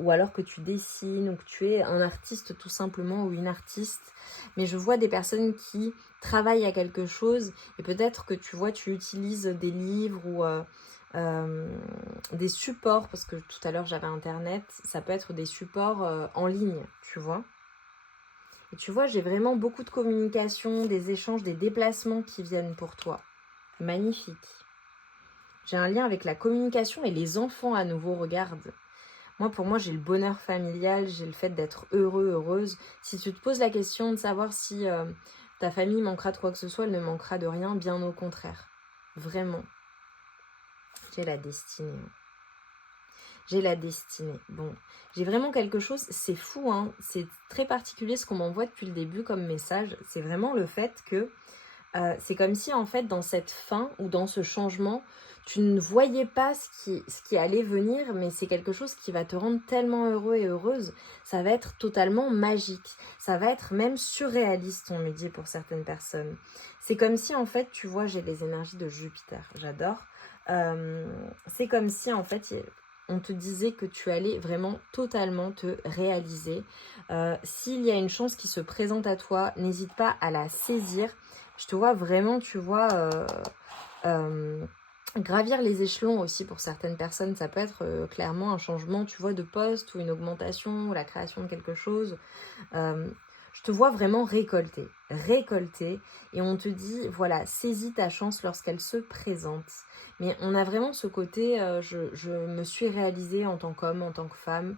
ou alors que tu dessines, ou que tu es un artiste tout simplement, ou une artiste. Mais je vois des personnes qui travaillent à quelque chose, et peut-être que tu vois, tu utilises des livres ou des supports, parce que tout à l'heure j'avais internet, ça peut être des supports en ligne, tu vois. Et tu vois, j'ai vraiment beaucoup de communication, des échanges, des déplacements qui viennent pour toi. Magnifique. J'ai un lien avec la communication et les enfants à nouveau, regarde. Pour moi, j'ai le bonheur familial, j'ai le fait d'être heureux, heureuse. Si tu te poses la question de savoir si ta famille manquera de quoi que ce soit, elle ne manquera de rien, bien au contraire. Vraiment. J'ai la destinée. J'ai la destinée. Bon, j'ai vraiment quelque chose, c'est fou, hein. C'est très particulier ce qu'on m'envoie depuis le début comme message. C'est vraiment le fait que c'est comme si en fait dans cette fin ou dans ce changement, tu ne voyais pas ce qui allait venir, mais c'est quelque chose qui va te rendre tellement heureux et heureuse. Ça va être totalement magique. Ça va être même surréaliste, on me dit pour certaines personnes. C'est comme si en fait, tu vois, j'ai les énergies de Jupiter. J'adore. C'est comme si en fait, on te disait que tu allais vraiment totalement te réaliser. S'il y a une chance qui se présente à toi, n'hésite pas à la saisir. Je te vois vraiment, tu vois, gravir les échelons aussi pour certaines personnes. Ça peut être clairement un changement, tu vois, de poste ou une augmentation ou la création de quelque chose. Je te vois vraiment récolter. Et on te dit, voilà, saisis ta chance lorsqu'elle se présente. Mais on a vraiment ce côté, je me suis réalisée en tant qu'homme, en tant que femme,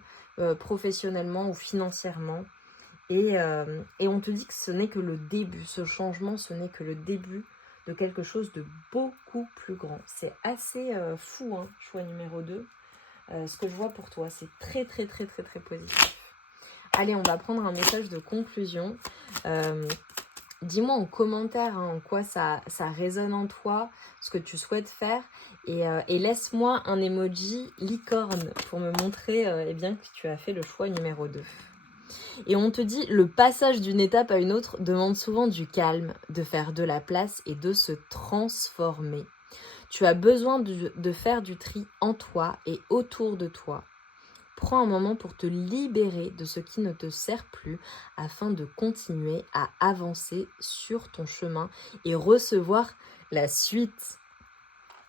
professionnellement ou financièrement. Et on te dit que ce n'est que le début, ce changement, ce n'est que le début de quelque chose de beaucoup plus grand. C'est assez fou, hein, choix numéro 2. Ce que je vois pour toi, c'est très, très, très, très, très positif. Allez, on va prendre un message de conclusion. Dis-moi en commentaire en quoi ça résonne en toi, ce que tu souhaites faire. Et laisse-moi un emoji licorne pour me montrer que tu as fait le choix numéro 2. Et on te dit, le passage d'une étape à une autre demande souvent du calme, de faire de la place et de se transformer. Tu as besoin de faire du tri en toi et autour de toi. Prends un moment pour te libérer de ce qui ne te sert plus afin de continuer à avancer sur ton chemin et recevoir la suite.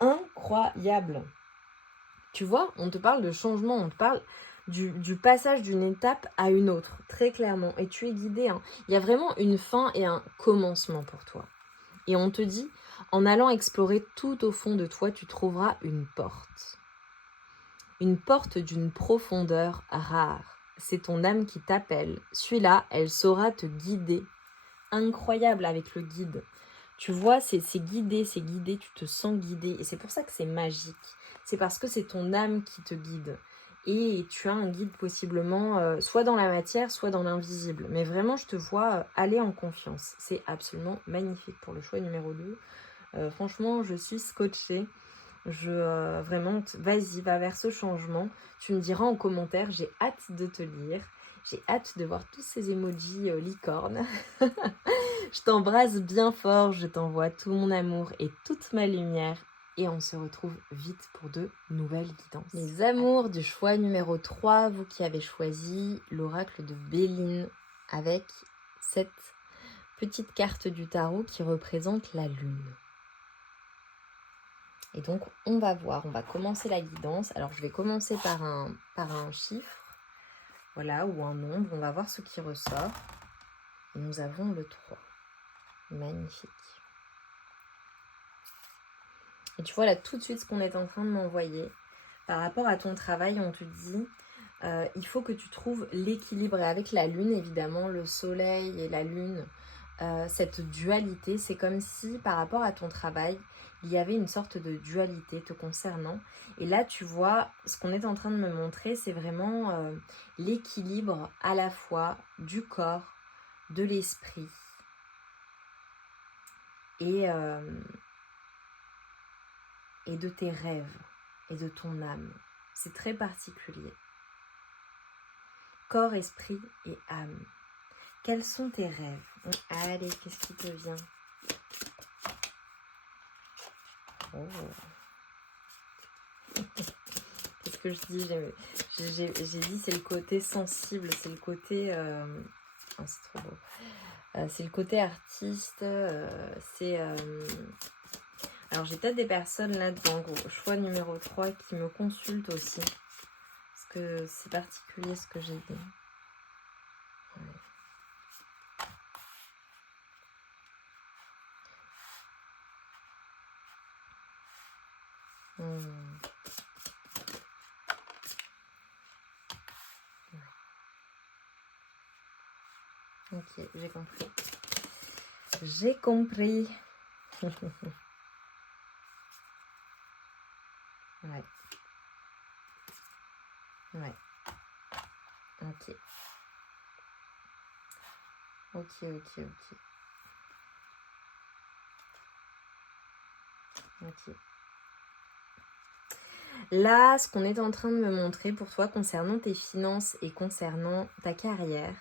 Incroyable! Tu vois, on te parle de changement, on te parle du passage d'une étape à une autre, très clairement. Et tu es guidé, hein. Il y a vraiment une fin et un commencement pour toi. Et on te dit, en allant explorer tout au fond de toi, tu trouveras une porte. Une porte d'une profondeur rare. C'est ton âme qui t'appelle. Suis-la, elle saura te guider. Incroyable avec le guide. Tu vois, c'est guidé, tu te sens guidé. Et c'est pour ça que c'est magique. C'est parce que c'est ton âme qui te guide. Et tu as un guide possiblement, soit dans la matière, soit dans l'invisible. Mais vraiment, je te vois aller en confiance. C'est absolument magnifique pour le choix numéro 2. Franchement, je suis scotchée. Vraiment, vas-y, va vers ce changement. Tu me diras en commentaire, j'ai hâte de te lire. J'ai hâte de voir tous ces emojis licornes. Je t'embrasse bien fort, je t'envoie tout mon amour et toute ma lumière. Et on se retrouve vite pour de nouvelles guidances. Les amours du choix numéro 3, vous qui avez choisi l'oracle de Béline avec cette petite carte du tarot qui représente la lune. Et donc, on va voir, on va commencer la guidance. Alors, je vais commencer par un chiffre, voilà, ou un nombre. On va voir ce qui ressort. Et nous avons le 3. Magnifique. Et tu vois là tout de suite ce qu'on est en train de m'envoyer. Par rapport à ton travail, on te dit, il faut que tu trouves l'équilibre. Et avec la lune, évidemment, le soleil et la lune, cette dualité, c'est comme si par rapport à ton travail, il y avait une sorte de dualité te concernant. Et là, tu vois, ce qu'on est en train de me montrer, c'est vraiment l'équilibre à la fois du corps, de l'esprit et de tes rêves et de ton âme. C'est très particulier. Corps, esprit et âme. Quels sont tes rêves? Allez, qu'est-ce qui te vient? Oh. Qu'est-ce que je dis? J'ai dit c'est le côté sensible, c'est le côté... Oh, c'est trop beau. C'est le côté artiste, c'est... Alors j'ai peut-être des personnes là dans le choix numéro 3 qui me consultent aussi. Parce que c'est particulier ce que j'ai dit. Ouais. Ok, j'ai compris. J'ai compris. Ouais. Ouais. Ok. Ok. Ok. Là, ce qu'on est en train de me montrer pour toi concernant tes finances et concernant ta carrière,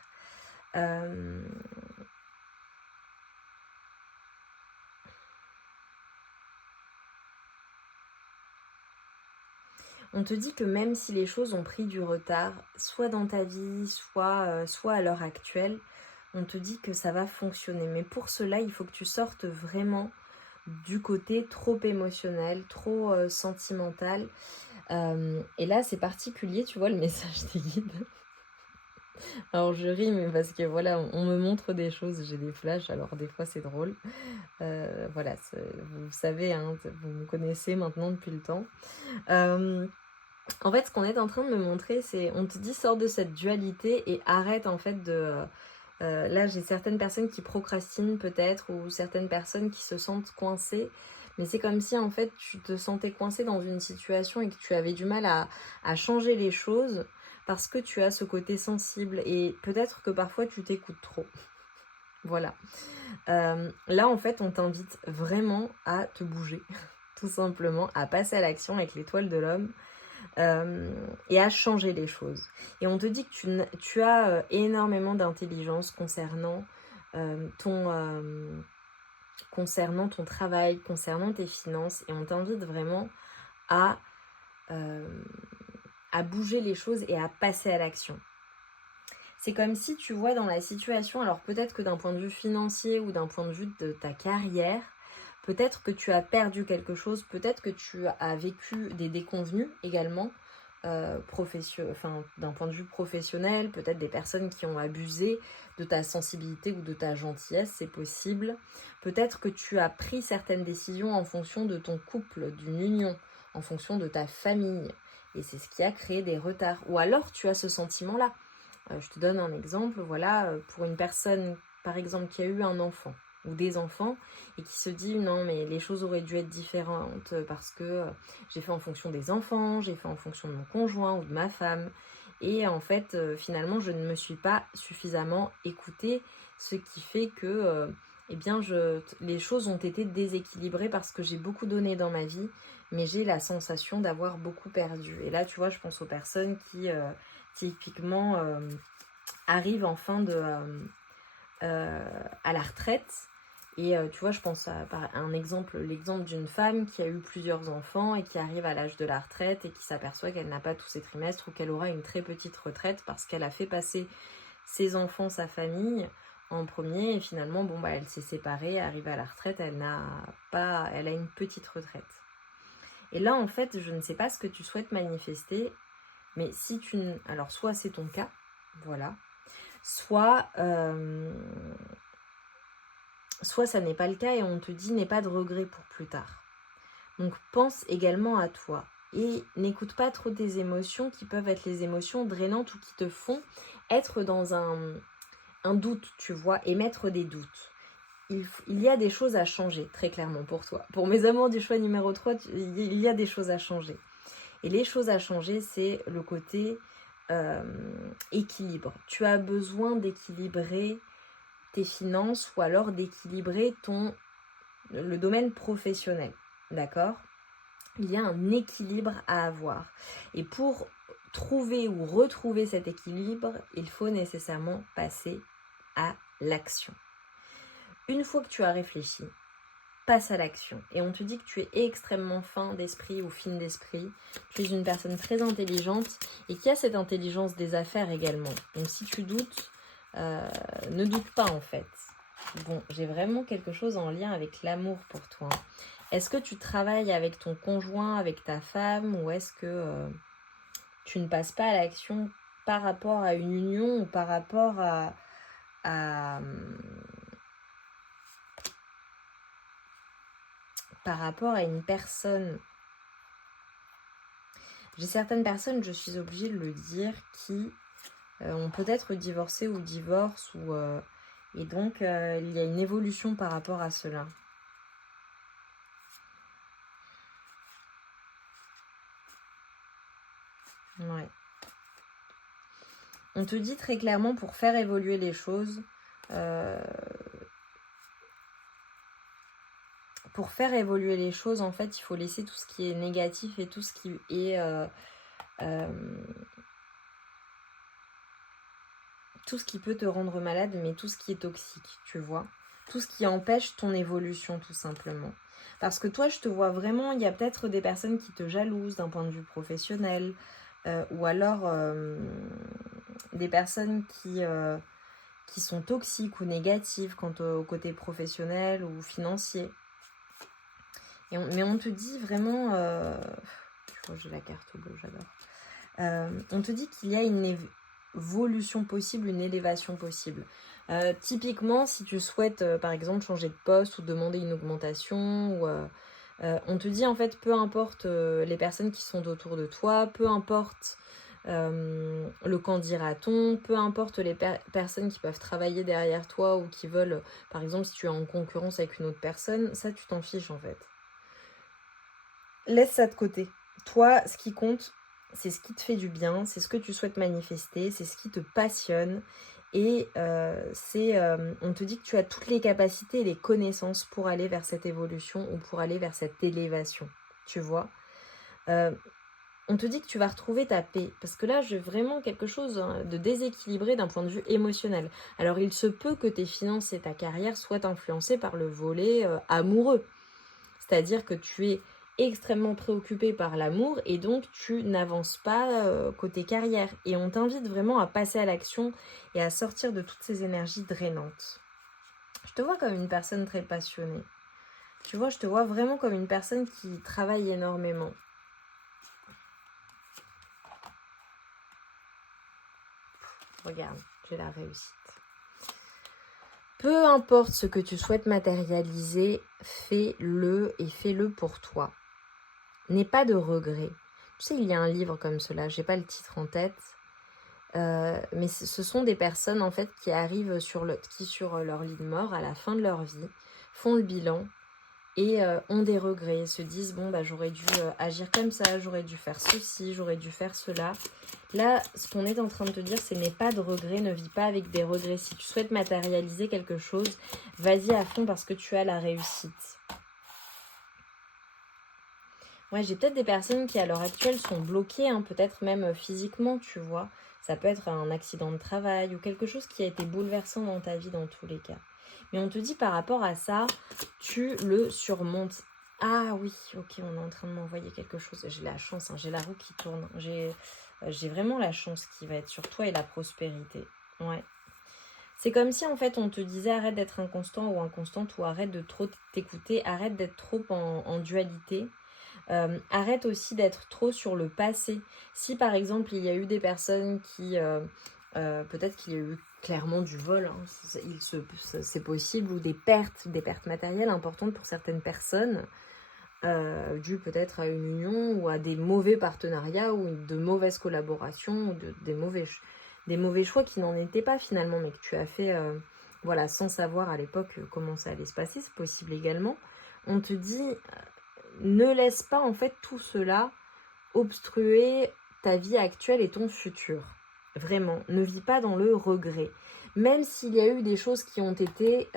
on te dit que même si les choses ont pris du retard, soit dans ta vie, soit à l'heure actuelle, on te dit que ça va fonctionner. Mais pour cela, il faut que tu sortes vraiment du côté trop émotionnel, trop sentimental. Et là, c'est particulier, tu vois, le message des guides. Alors, je ris, mais parce que voilà, on me montre des choses, j'ai des flashs, alors des fois, c'est drôle. Voilà, vous savez, hein, vous me connaissez maintenant depuis le temps. En fait, ce qu'on est en train de me montrer, c'est, on te dit, sors de cette dualité et arrête en fait de... là, j'ai certaines personnes qui procrastinent peut-être, ou certaines personnes qui se sentent coincées. Mais c'est comme si en fait tu te sentais coincé dans une situation et que tu avais du mal à changer les choses parce que tu as ce côté sensible et peut-être que parfois tu t'écoutes trop. Voilà. Là en fait on t'invite vraiment à te bouger, tout simplement, à passer à l'action avec l'étoile de l'homme. Et à changer les choses. Et on te dit que tu as énormément d'intelligence concernant concernant ton travail, concernant tes finances, et on t'invite vraiment à bouger les choses et à passer à l'action. C'est comme si tu vois dans la situation, alors peut-être que d'un point de vue financier ou d'un point de vue de ta carrière, peut-être que tu as perdu quelque chose, peut-être que tu as vécu des déconvenues également, d'un point de vue professionnel, peut-être des personnes qui ont abusé de ta sensibilité ou de ta gentillesse, c'est possible. Peut-être que tu as pris certaines décisions en fonction de ton couple, d'une union, en fonction de ta famille, et c'est ce qui a créé des retards. Ou alors tu as ce sentiment-là. Je te donne un exemple, voilà, pour une personne, par exemple, qui a eu un enfant, ou des enfants et qui se dit non mais les choses auraient dû être différentes parce que j'ai fait en fonction des enfants, j'ai fait en fonction de mon conjoint ou de ma femme et en fait finalement je ne me suis pas suffisamment écoutée, ce qui fait que eh bien les choses ont été déséquilibrées parce que j'ai beaucoup donné dans ma vie mais j'ai la sensation d'avoir beaucoup perdu. Et là tu vois je pense aux personnes qui typiquement arrivent en fin de à la retraite. Et tu vois, je pense par l'exemple d'une femme qui a eu plusieurs enfants et qui arrive à l'âge de la retraite et qui s'aperçoit qu'elle n'a pas tous ses trimestres ou qu'elle aura une très petite retraite parce qu'elle a fait passer ses enfants, sa famille en premier et finalement, bon, bah, elle s'est séparée, arrivée à la retraite, elle a une petite retraite. Et là, en fait, je ne sais pas ce que tu souhaites manifester, mais si tu... Alors, soit c'est ton cas, voilà, soit ça n'est pas le cas et on te dit n'aie pas de regrets pour plus tard. Donc pense également à toi et n'écoute pas trop tes émotions qui peuvent être les émotions drainantes ou qui te font être dans un doute, tu vois, émettre des doutes. Il y a des choses à changer, très clairement pour toi. Pour mes amours du choix numéro 3, il y a des choses à changer. Et les choses à changer, c'est le côté équilibre. Tu as besoin d'équilibrer tes finances ou alors d'équilibrer le domaine professionnel, d'accord? Il y a un équilibre à avoir. Et pour trouver ou retrouver cet équilibre, il faut nécessairement passer à l'action. Une fois que tu as réfléchi, passe à l'action. Et on te dit que tu es extrêmement fin d'esprit ou fine d'esprit. Tu es une personne très intelligente et qui a cette intelligence des affaires également. Donc si tu doutes, ne doute pas en fait. Bon, j'ai vraiment quelque chose en lien avec l'amour pour toi. Est-ce que tu travailles avec ton conjoint, avec ta femme, ou est-ce que tu ne passes pas à l'action par rapport à une union ou par rapport par rapport à une personne? J'ai certaines personnes, je suis obligée de le dire, qui ont peut-être divorcé ou divorcent, et donc il y a une évolution par rapport à cela. Ouais. On te dit très clairement pour faire évoluer les choses, en fait, il faut laisser tout ce qui est négatif et tout ce qui est tout ce qui peut te rendre malade, mais tout ce qui est toxique, tu vois. Tout ce qui empêche ton évolution, tout simplement. Parce que toi, je te vois vraiment, il y a peut-être des personnes qui te jalousent d'un point de vue professionnel, ou alors des personnes qui sont toxiques ou négatives quant au côté professionnel ou financier. Mais on te dit vraiment... je crois que j'ai la carte bleue, j'adore. On te dit qu'il y a une évolution possible, une élévation possible. Typiquement, si tu souhaites, par exemple, changer de poste ou demander une augmentation, on te dit en fait, peu importe les personnes qui sont autour de toi, peu importe le qu'en dira-t-on, peu importe les personnes qui peuvent travailler derrière toi ou qui veulent, par exemple, si tu es en concurrence avec une autre personne, ça, tu t'en fiches en fait. Laisse ça de côté. Toi, ce qui compte, c'est ce qui te fait du bien, c'est ce que tu souhaites manifester, c'est ce qui te passionne. Et on te dit que tu as toutes les capacités et les connaissances pour aller vers cette évolution ou pour aller vers cette élévation, tu vois. On te dit que tu vas retrouver ta paix. Parce que là, j'ai vraiment quelque chose de déséquilibré d'un point de vue émotionnel. Alors, il se peut que tes finances et ta carrière soient influencées par le volet amoureux. C'est-à-dire que tu es extrêmement préoccupé par l'amour et donc tu n'avances pas côté carrière. Et on t'invite vraiment à passer à l'action et à sortir de toutes ces énergies drainantes. Je te vois comme une personne très passionnée. Tu vois, je te vois vraiment comme une personne qui travaille énormément. Regarde, j'ai la réussite. Peu importe ce que tu souhaites matérialiser, fais-le et fais-le pour toi. N'aie pas de regrets. Tu sais, il y a un livre comme cela, j'ai pas le titre en tête, Mais ce sont des personnes en fait qui arrivent sur leur lit de mort à la fin de leur vie, font le bilan et ont des regrets, se disent bon bah j'aurais dû agir comme ça, j'aurais dû faire ceci, j'aurais dû faire cela. Là, ce qu'on est en train de te dire, c'est n'aie pas de regrets, ne vis pas avec des regrets. Si tu souhaites matérialiser quelque chose, vas-y à fond parce que tu as la réussite. Ouais, j'ai peut-être des personnes qui à l'heure actuelle sont bloquées, hein, peut-être même physiquement, tu vois. Ça peut être un accident de travail ou quelque chose qui a été bouleversant dans ta vie dans tous les cas. Mais on te dit par rapport à ça, tu le surmontes. Ah oui, ok, on est en train de m'envoyer quelque chose. J'ai la chance, hein, j'ai la roue qui tourne. J'ai vraiment la chance qui va être sur toi et la prospérité. Ouais. C'est comme si en fait on te disait arrête d'être inconstant ou inconstante ou arrête de trop t'écouter, arrête d'être trop en dualité. Arrête aussi d'être trop sur le passé. Si par exemple il y a eu des personnes qui... peut-être qu'il y a eu clairement du vol, hein, c'est possible, ou des pertes matérielles importantes pour certaines personnes, dues peut-être à une union ou à des mauvais partenariats ou de mauvaises collaborations ou des mauvais choix qui n'en étaient pas finalement, mais que tu as fait voilà, sans savoir à l'époque comment ça allait se passer, c'est possible également. On te dit, ne laisse pas en fait tout cela obstruer ta vie actuelle et ton futur. Vraiment, ne vis pas dans le regret. Même s'il y a eu des choses qui ont été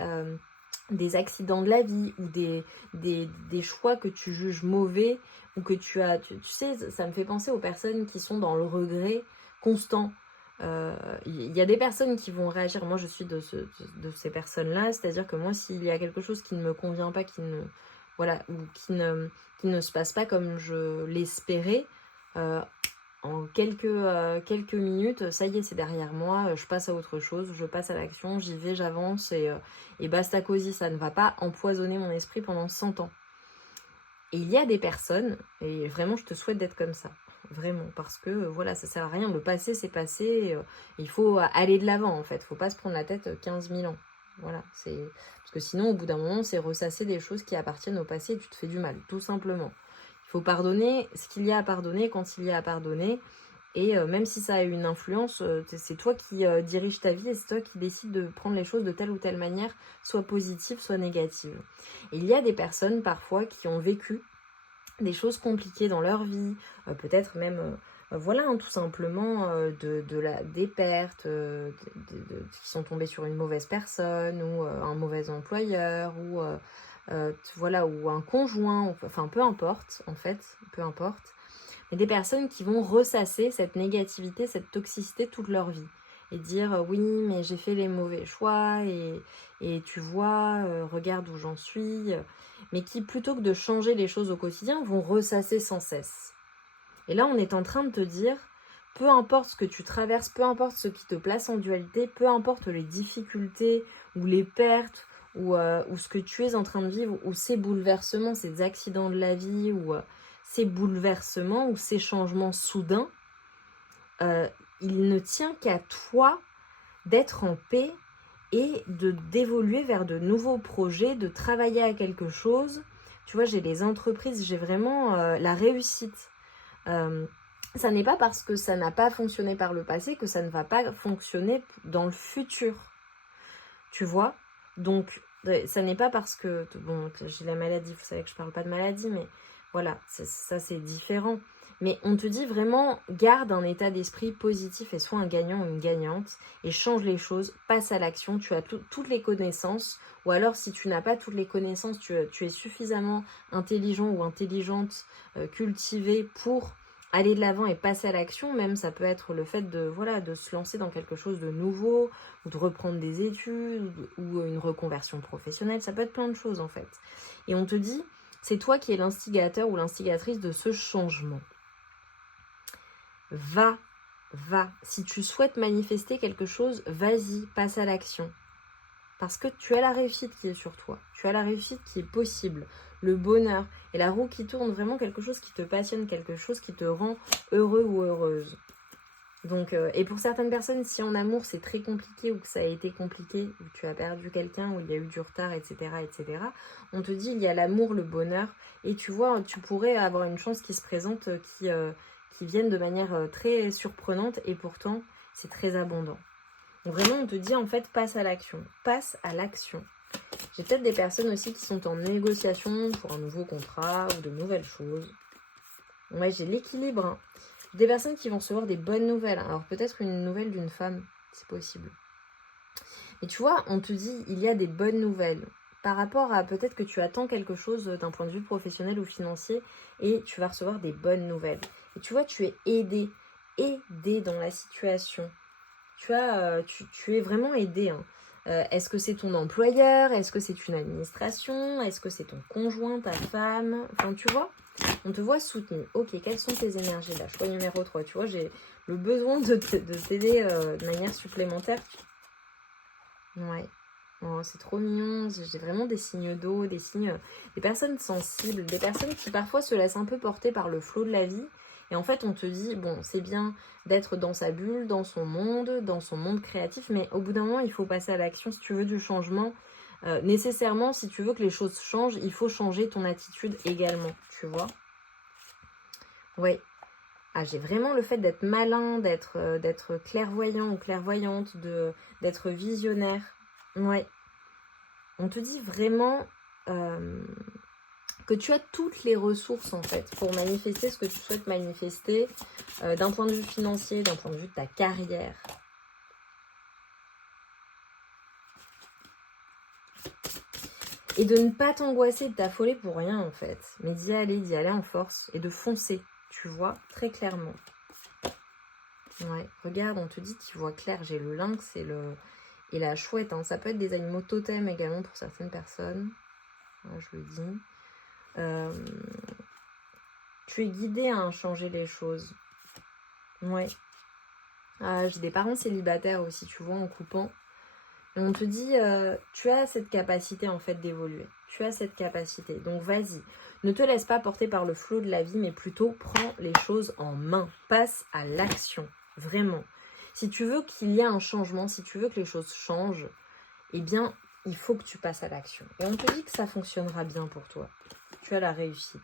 des accidents de la vie ou des choix que tu juges mauvais ou que tu as... Tu sais, ça me fait penser aux personnes qui sont dans le regret constant. Il y a des personnes qui vont réagir. Moi, je suis de ces personnes-là. C'est-à-dire que moi, s'il y a quelque chose qui ne me convient pas, voilà, ou qui ne se passe pas comme je l'espérais, en quelques minutes, ça y est, c'est derrière moi, je passe à autre chose, je passe à l'action, j'y vais, j'avance et basta cosy, ça ne va pas empoisonner mon esprit pendant 100 ans. Et il y a des personnes, et vraiment je te souhaite d'être comme ça, vraiment, parce que voilà, ça sert à rien, le passé c'est passé, il faut aller de l'avant en fait, il faut pas se prendre la tête 15 000 ans. Voilà, parce que sinon au bout d'un moment c'est ressasser des choses qui appartiennent au passé et tu te fais du mal, tout simplement. Il faut pardonner ce qu'il y a à pardonner quand il y a à pardonner. Et même si ça a une influence, c'est toi qui dirige ta vie et c'est toi qui décides de prendre les choses de telle ou telle manière, soit positive, soit négative. Et il y a des personnes parfois qui ont vécu des choses compliquées dans leur vie, peut-être même, voilà, hein, tout simplement des pertes, qui sont tombées sur une mauvaise personne ou un mauvais employeur ou voilà, ou un conjoint, enfin peu importe en fait, peu importe. Mais des personnes qui vont ressasser cette négativité, cette toxicité toute leur vie. Et dire oui mais j'ai fait les mauvais choix et tu vois, regarde où j'en suis. Mais qui plutôt que de changer les choses au quotidien vont ressasser sans cesse. Et là on est en train de te dire, peu importe ce que tu traverses, peu importe ce qui te place en dualité, peu importe les difficultés ou les pertes ou ce que tu es en train de vivre, ou ces bouleversements, ces accidents de la vie, ou ces bouleversements ou ces changements soudains, il ne tient qu'à toi d'être en paix et d'évoluer vers de nouveaux projets, de travailler à quelque chose. Tu vois, j'ai les entreprises, j'ai vraiment la réussite. Ça n'est pas parce que ça n'a pas fonctionné par le passé que ça ne va pas fonctionner dans le futur. Tu vois? Donc, ça n'est pas parce que... Bon, j'ai la maladie, vous savez que je parle pas de maladie, mais voilà, ça c'est différent. Mais on te dit vraiment, garde un état d'esprit positif et sois un gagnant ou une gagnante et change les choses, passe à l'action, tu as toutes les connaissances, ou alors si tu n'as pas toutes les connaissances, tu es suffisamment intelligent ou intelligente, cultivé pour aller de l'avant et passer à l'action. Même ça peut être le fait de se lancer dans quelque chose de nouveau, ou de reprendre des études, ou une reconversion professionnelle, ça peut être plein de choses en fait. Et on te dit, c'est toi qui es l'instigateur ou l'instigatrice de ce changement. Va. Si tu souhaites manifester quelque chose, vas-y, passe à l'action. Parce que tu as la réussite qui est sur toi. Tu as la réussite qui est possible. Le bonheur et la roue qui tourne, vraiment quelque chose qui te passionne, quelque chose qui te rend heureux ou heureuse. Donc, et pour certaines personnes, si en amour c'est très compliqué ou que ça a été compliqué, ou tu as perdu quelqu'un, ou il y a eu du retard, etc., on te dit il y a l'amour, le bonheur, et tu vois, tu pourrais avoir une chance qui se présente, qui vienne de manière très surprenante, et pourtant, c'est très abondant. Donc vraiment, on te dit en fait, passe à l'action. Passe à l'action. J'ai peut-être des personnes aussi qui sont en négociation pour un nouveau contrat ou de nouvelles choses. Ouais, j'ai l'équilibre. Hein. Des personnes qui vont recevoir des bonnes nouvelles. Alors peut-être une nouvelle d'une femme, c'est possible. Et tu vois, on te dit, il y a des bonnes nouvelles. Par rapport à peut-être que tu attends quelque chose d'un point de vue professionnel ou financier et tu vas recevoir des bonnes nouvelles. Et tu vois, tu es aidé dans la situation. Tu es vraiment aidé. Hein. Est-ce que c'est ton employeur? Est-ce que c'est une administration? Est-ce que c'est ton conjoint, ta femme? Enfin, tu vois, on te voit soutenu. Ok, quelles sont tes énergies là? Choix numéro 3. Tu vois, j'ai le besoin de t'aider de manière supplémentaire. Ouais. Oh, c'est trop mignon. J'ai vraiment des signes d'eau, des signes, des personnes sensibles, des personnes qui parfois se laissent un peu porter par le flot de la vie. Et en fait, on te dit, bon, c'est bien d'être dans sa bulle, dans son monde créatif, mais au bout d'un moment, il faut passer à l'action si tu veux du changement. Nécessairement, si tu veux que les choses changent, il faut changer ton attitude également, tu vois. Oui. Ah, j'ai vraiment le fait d'être malin, d'être clairvoyant ou clairvoyante, d'être visionnaire. Ouais. On te dit vraiment que tu as toutes les ressources en fait pour manifester ce que tu souhaites manifester d'un point de vue financier, d'un point de vue de ta carrière. Et de ne pas t'angoisser, de t'affoler pour rien en fait. Mais d'y aller en force et de foncer, tu vois, très clairement. Ouais, regarde, on te dit tu vois clair, j'ai le lynx et la chouette. Hein. Ça peut être des animaux totems également pour certaines personnes. Ouais, je le dis. Tu es guidé à changer les choses. Ouais. J'ai des parents célibataires aussi, tu vois, en coupant. Et on te dit, tu as cette capacité en fait d'évoluer. Tu as cette capacité. Donc vas-y. Ne te laisse pas porter par le flot de la vie, mais plutôt prends les choses en main. Passe à l'action. Vraiment. Si tu veux qu'il y ait un changement, si tu veux que les choses changent, eh bien, il faut que tu passes à l'action. Et on te dit que ça fonctionnera bien pour toi. Tu as la réussite.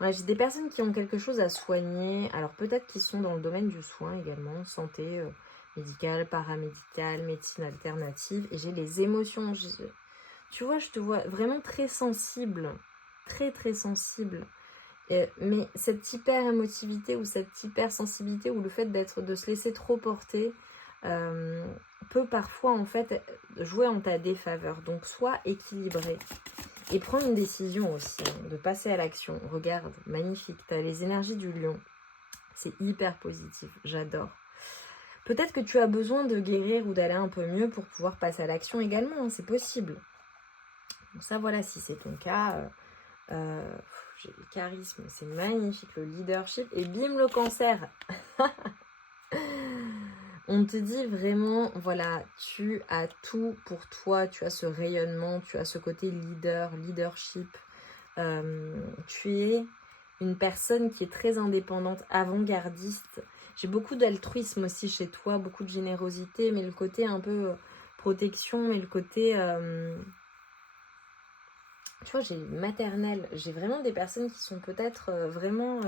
Ouais, j'ai des personnes qui ont quelque chose à soigner. Alors peut-être qu'ils sont dans le domaine du soin également, santé médicale, paramédicale, médecine alternative. Et j'ai les émotions. Tu vois, je te vois vraiment très sensible. Très très sensible. Mais cette hyper émotivité ou cette hypersensibilité ou le fait de se laisser trop porter peut parfois en fait jouer en ta défaveur. Donc sois équilibré. Et prends une décision aussi, hein, de passer à l'action. Regarde, magnifique, tu as les énergies du lion. C'est hyper positif, j'adore. Peut-être que tu as besoin de guérir ou d'aller un peu mieux pour pouvoir passer à l'action également, hein, c'est possible. Donc ça, voilà, si c'est ton cas, j'ai le charisme, c'est magnifique, le leadership, et bim, le cancer. On te dit vraiment, voilà, tu as tout pour toi, tu as ce rayonnement, tu as ce côté leadership. Tu es une personne qui est très indépendante, avant-gardiste. J'ai beaucoup d'altruisme aussi chez toi, beaucoup de générosité, mais le côté un peu protection et le côté... tu vois, j'ai maternelle. J'ai vraiment des personnes qui sont peut-être vraiment...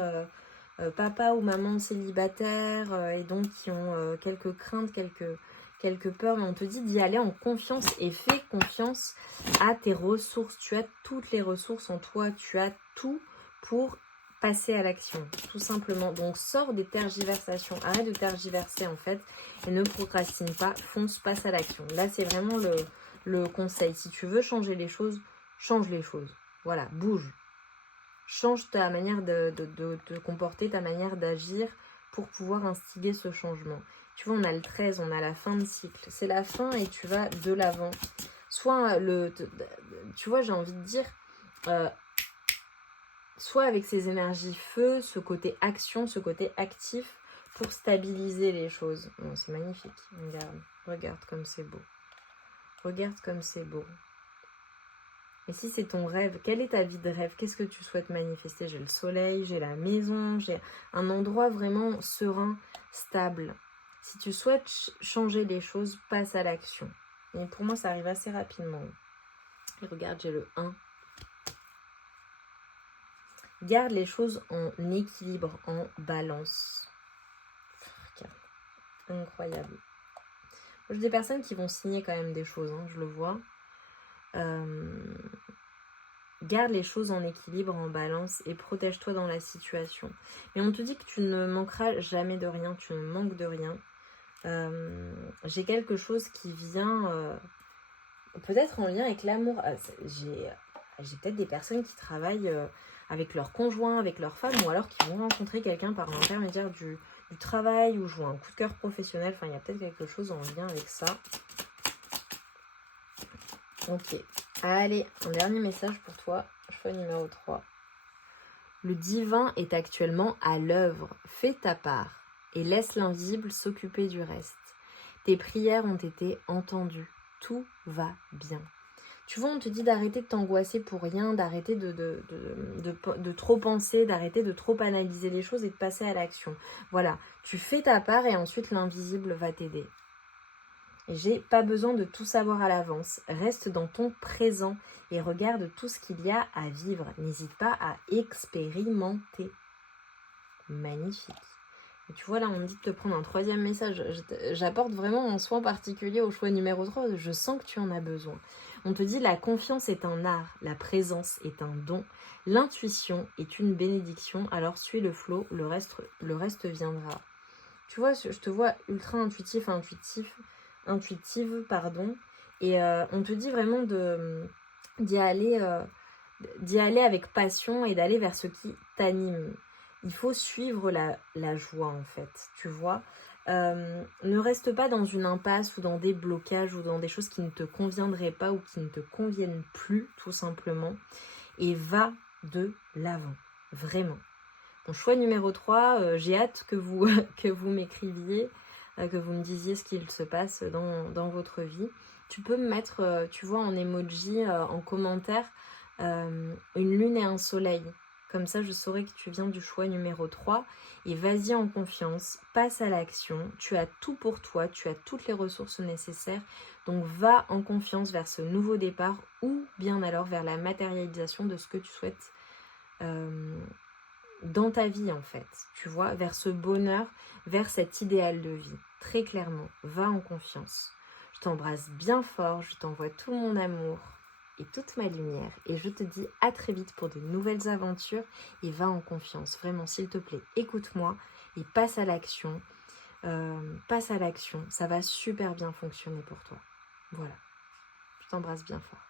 papa ou maman célibataire et donc qui ont quelques craintes, quelques peurs, mais on te dit d'y aller en confiance et fais confiance à tes ressources. Tu as toutes les ressources en toi, tu as tout pour passer à l'action, tout simplement. Donc sors des tergiversations, arrête de tergiverser en fait et ne procrastine pas, fonce, passe à l'action. Là c'est vraiment le conseil. Si tu veux changer les choses, change les choses. Voilà, bouge. Change ta manière de te comporter, ta manière d'agir pour pouvoir instiguer ce changement. Tu vois, on a le 13, on a la fin de cycle. C'est la fin et tu vas de l'avant. Soit tu vois, j'ai envie de dire, soit avec ces énergies feu, ce côté action, ce côté actif pour stabiliser les choses. Bon, c'est magnifique. Regarde comme c'est beau. Regarde comme c'est beau. Et si c'est ton rêve, quelle est ta vie de rêve? Qu'est-ce que tu souhaites manifester? J'ai le soleil, j'ai la maison, j'ai un endroit vraiment serein, stable. Si tu souhaites changer les choses, passe à l'action. Et pour moi, ça arrive assez rapidement. Et regarde, j'ai le 1. Garde les choses en équilibre, en balance. Regarde. Incroyable. J'ai des personnes qui vont signer quand même des choses, hein, je le vois. Garde les choses en équilibre, en balance et protège-toi dans la situation. Mais on te dit que tu ne manqueras jamais de rien, tu ne manques de rien. J'ai quelque chose qui vient peut-être en lien avec l'amour. J'ai peut-être des personnes qui travaillent avec leur conjoint, avec leur femme, ou alors qui vont rencontrer quelqu'un par l'intermédiaire du travail, ou jouer un coup de cœur professionnel. Enfin, il y a peut-être quelque chose en lien avec ça. Ok. Allez, un dernier message pour toi. Choix numéro 3. Le divin est actuellement à l'œuvre. Fais ta part et laisse l'invisible s'occuper du reste. Tes prières ont été entendues. Tout va bien. Tu vois, on te dit d'arrêter de t'angoisser pour rien, d'arrêter de trop penser, d'arrêter de trop analyser les choses et de passer à l'action. Voilà, tu fais ta part et ensuite l'invisible va t'aider. Et j'ai pas besoin de tout savoir à l'avance. Reste dans ton présent et regarde tout ce qu'il y a à vivre. N'hésite pas à expérimenter. Magnifique. Et tu vois, là, on me dit de te prendre un 3e message. J'apporte vraiment un soin particulier au choix numéro 3. Je sens que tu en as besoin. On te dit la confiance est un art, la présence est un don, l'intuition est une bénédiction. Alors suis le flot, le reste viendra. Tu vois, je te vois ultra intuitive, et on te dit vraiment d'y aller avec passion et d'aller vers ce qui t'anime. Il faut suivre la joie, en fait, tu vois. Ne reste pas dans une impasse ou dans des blocages ou dans des choses qui ne te conviendraient pas ou qui ne te conviennent plus, tout simplement, et va de l'avant, vraiment. Mon choix numéro 3, j'ai hâte que vous, que vous m'écriviez, que vous me disiez ce qu'il se passe dans votre vie. Tu peux me mettre, tu vois, en emoji, en commentaire, une lune et un soleil. Comme ça, je saurai que tu viens du choix numéro 3. Et vas-y en confiance, passe à l'action. Tu as tout pour toi, tu as toutes les ressources nécessaires. Donc va en confiance vers ce nouveau départ ou bien alors vers la matérialisation de ce que tu souhaites dans ta vie, en fait, tu vois, vers ce bonheur, vers cet idéal de vie, très clairement, va en confiance. Je t'embrasse bien fort, je t'envoie tout mon amour et toute ma lumière, et je te dis à très vite pour de nouvelles aventures, et va en confiance, vraiment, s'il te plaît, écoute-moi, et passe à l'action, ça va super bien fonctionner pour toi, voilà, je t'embrasse bien fort.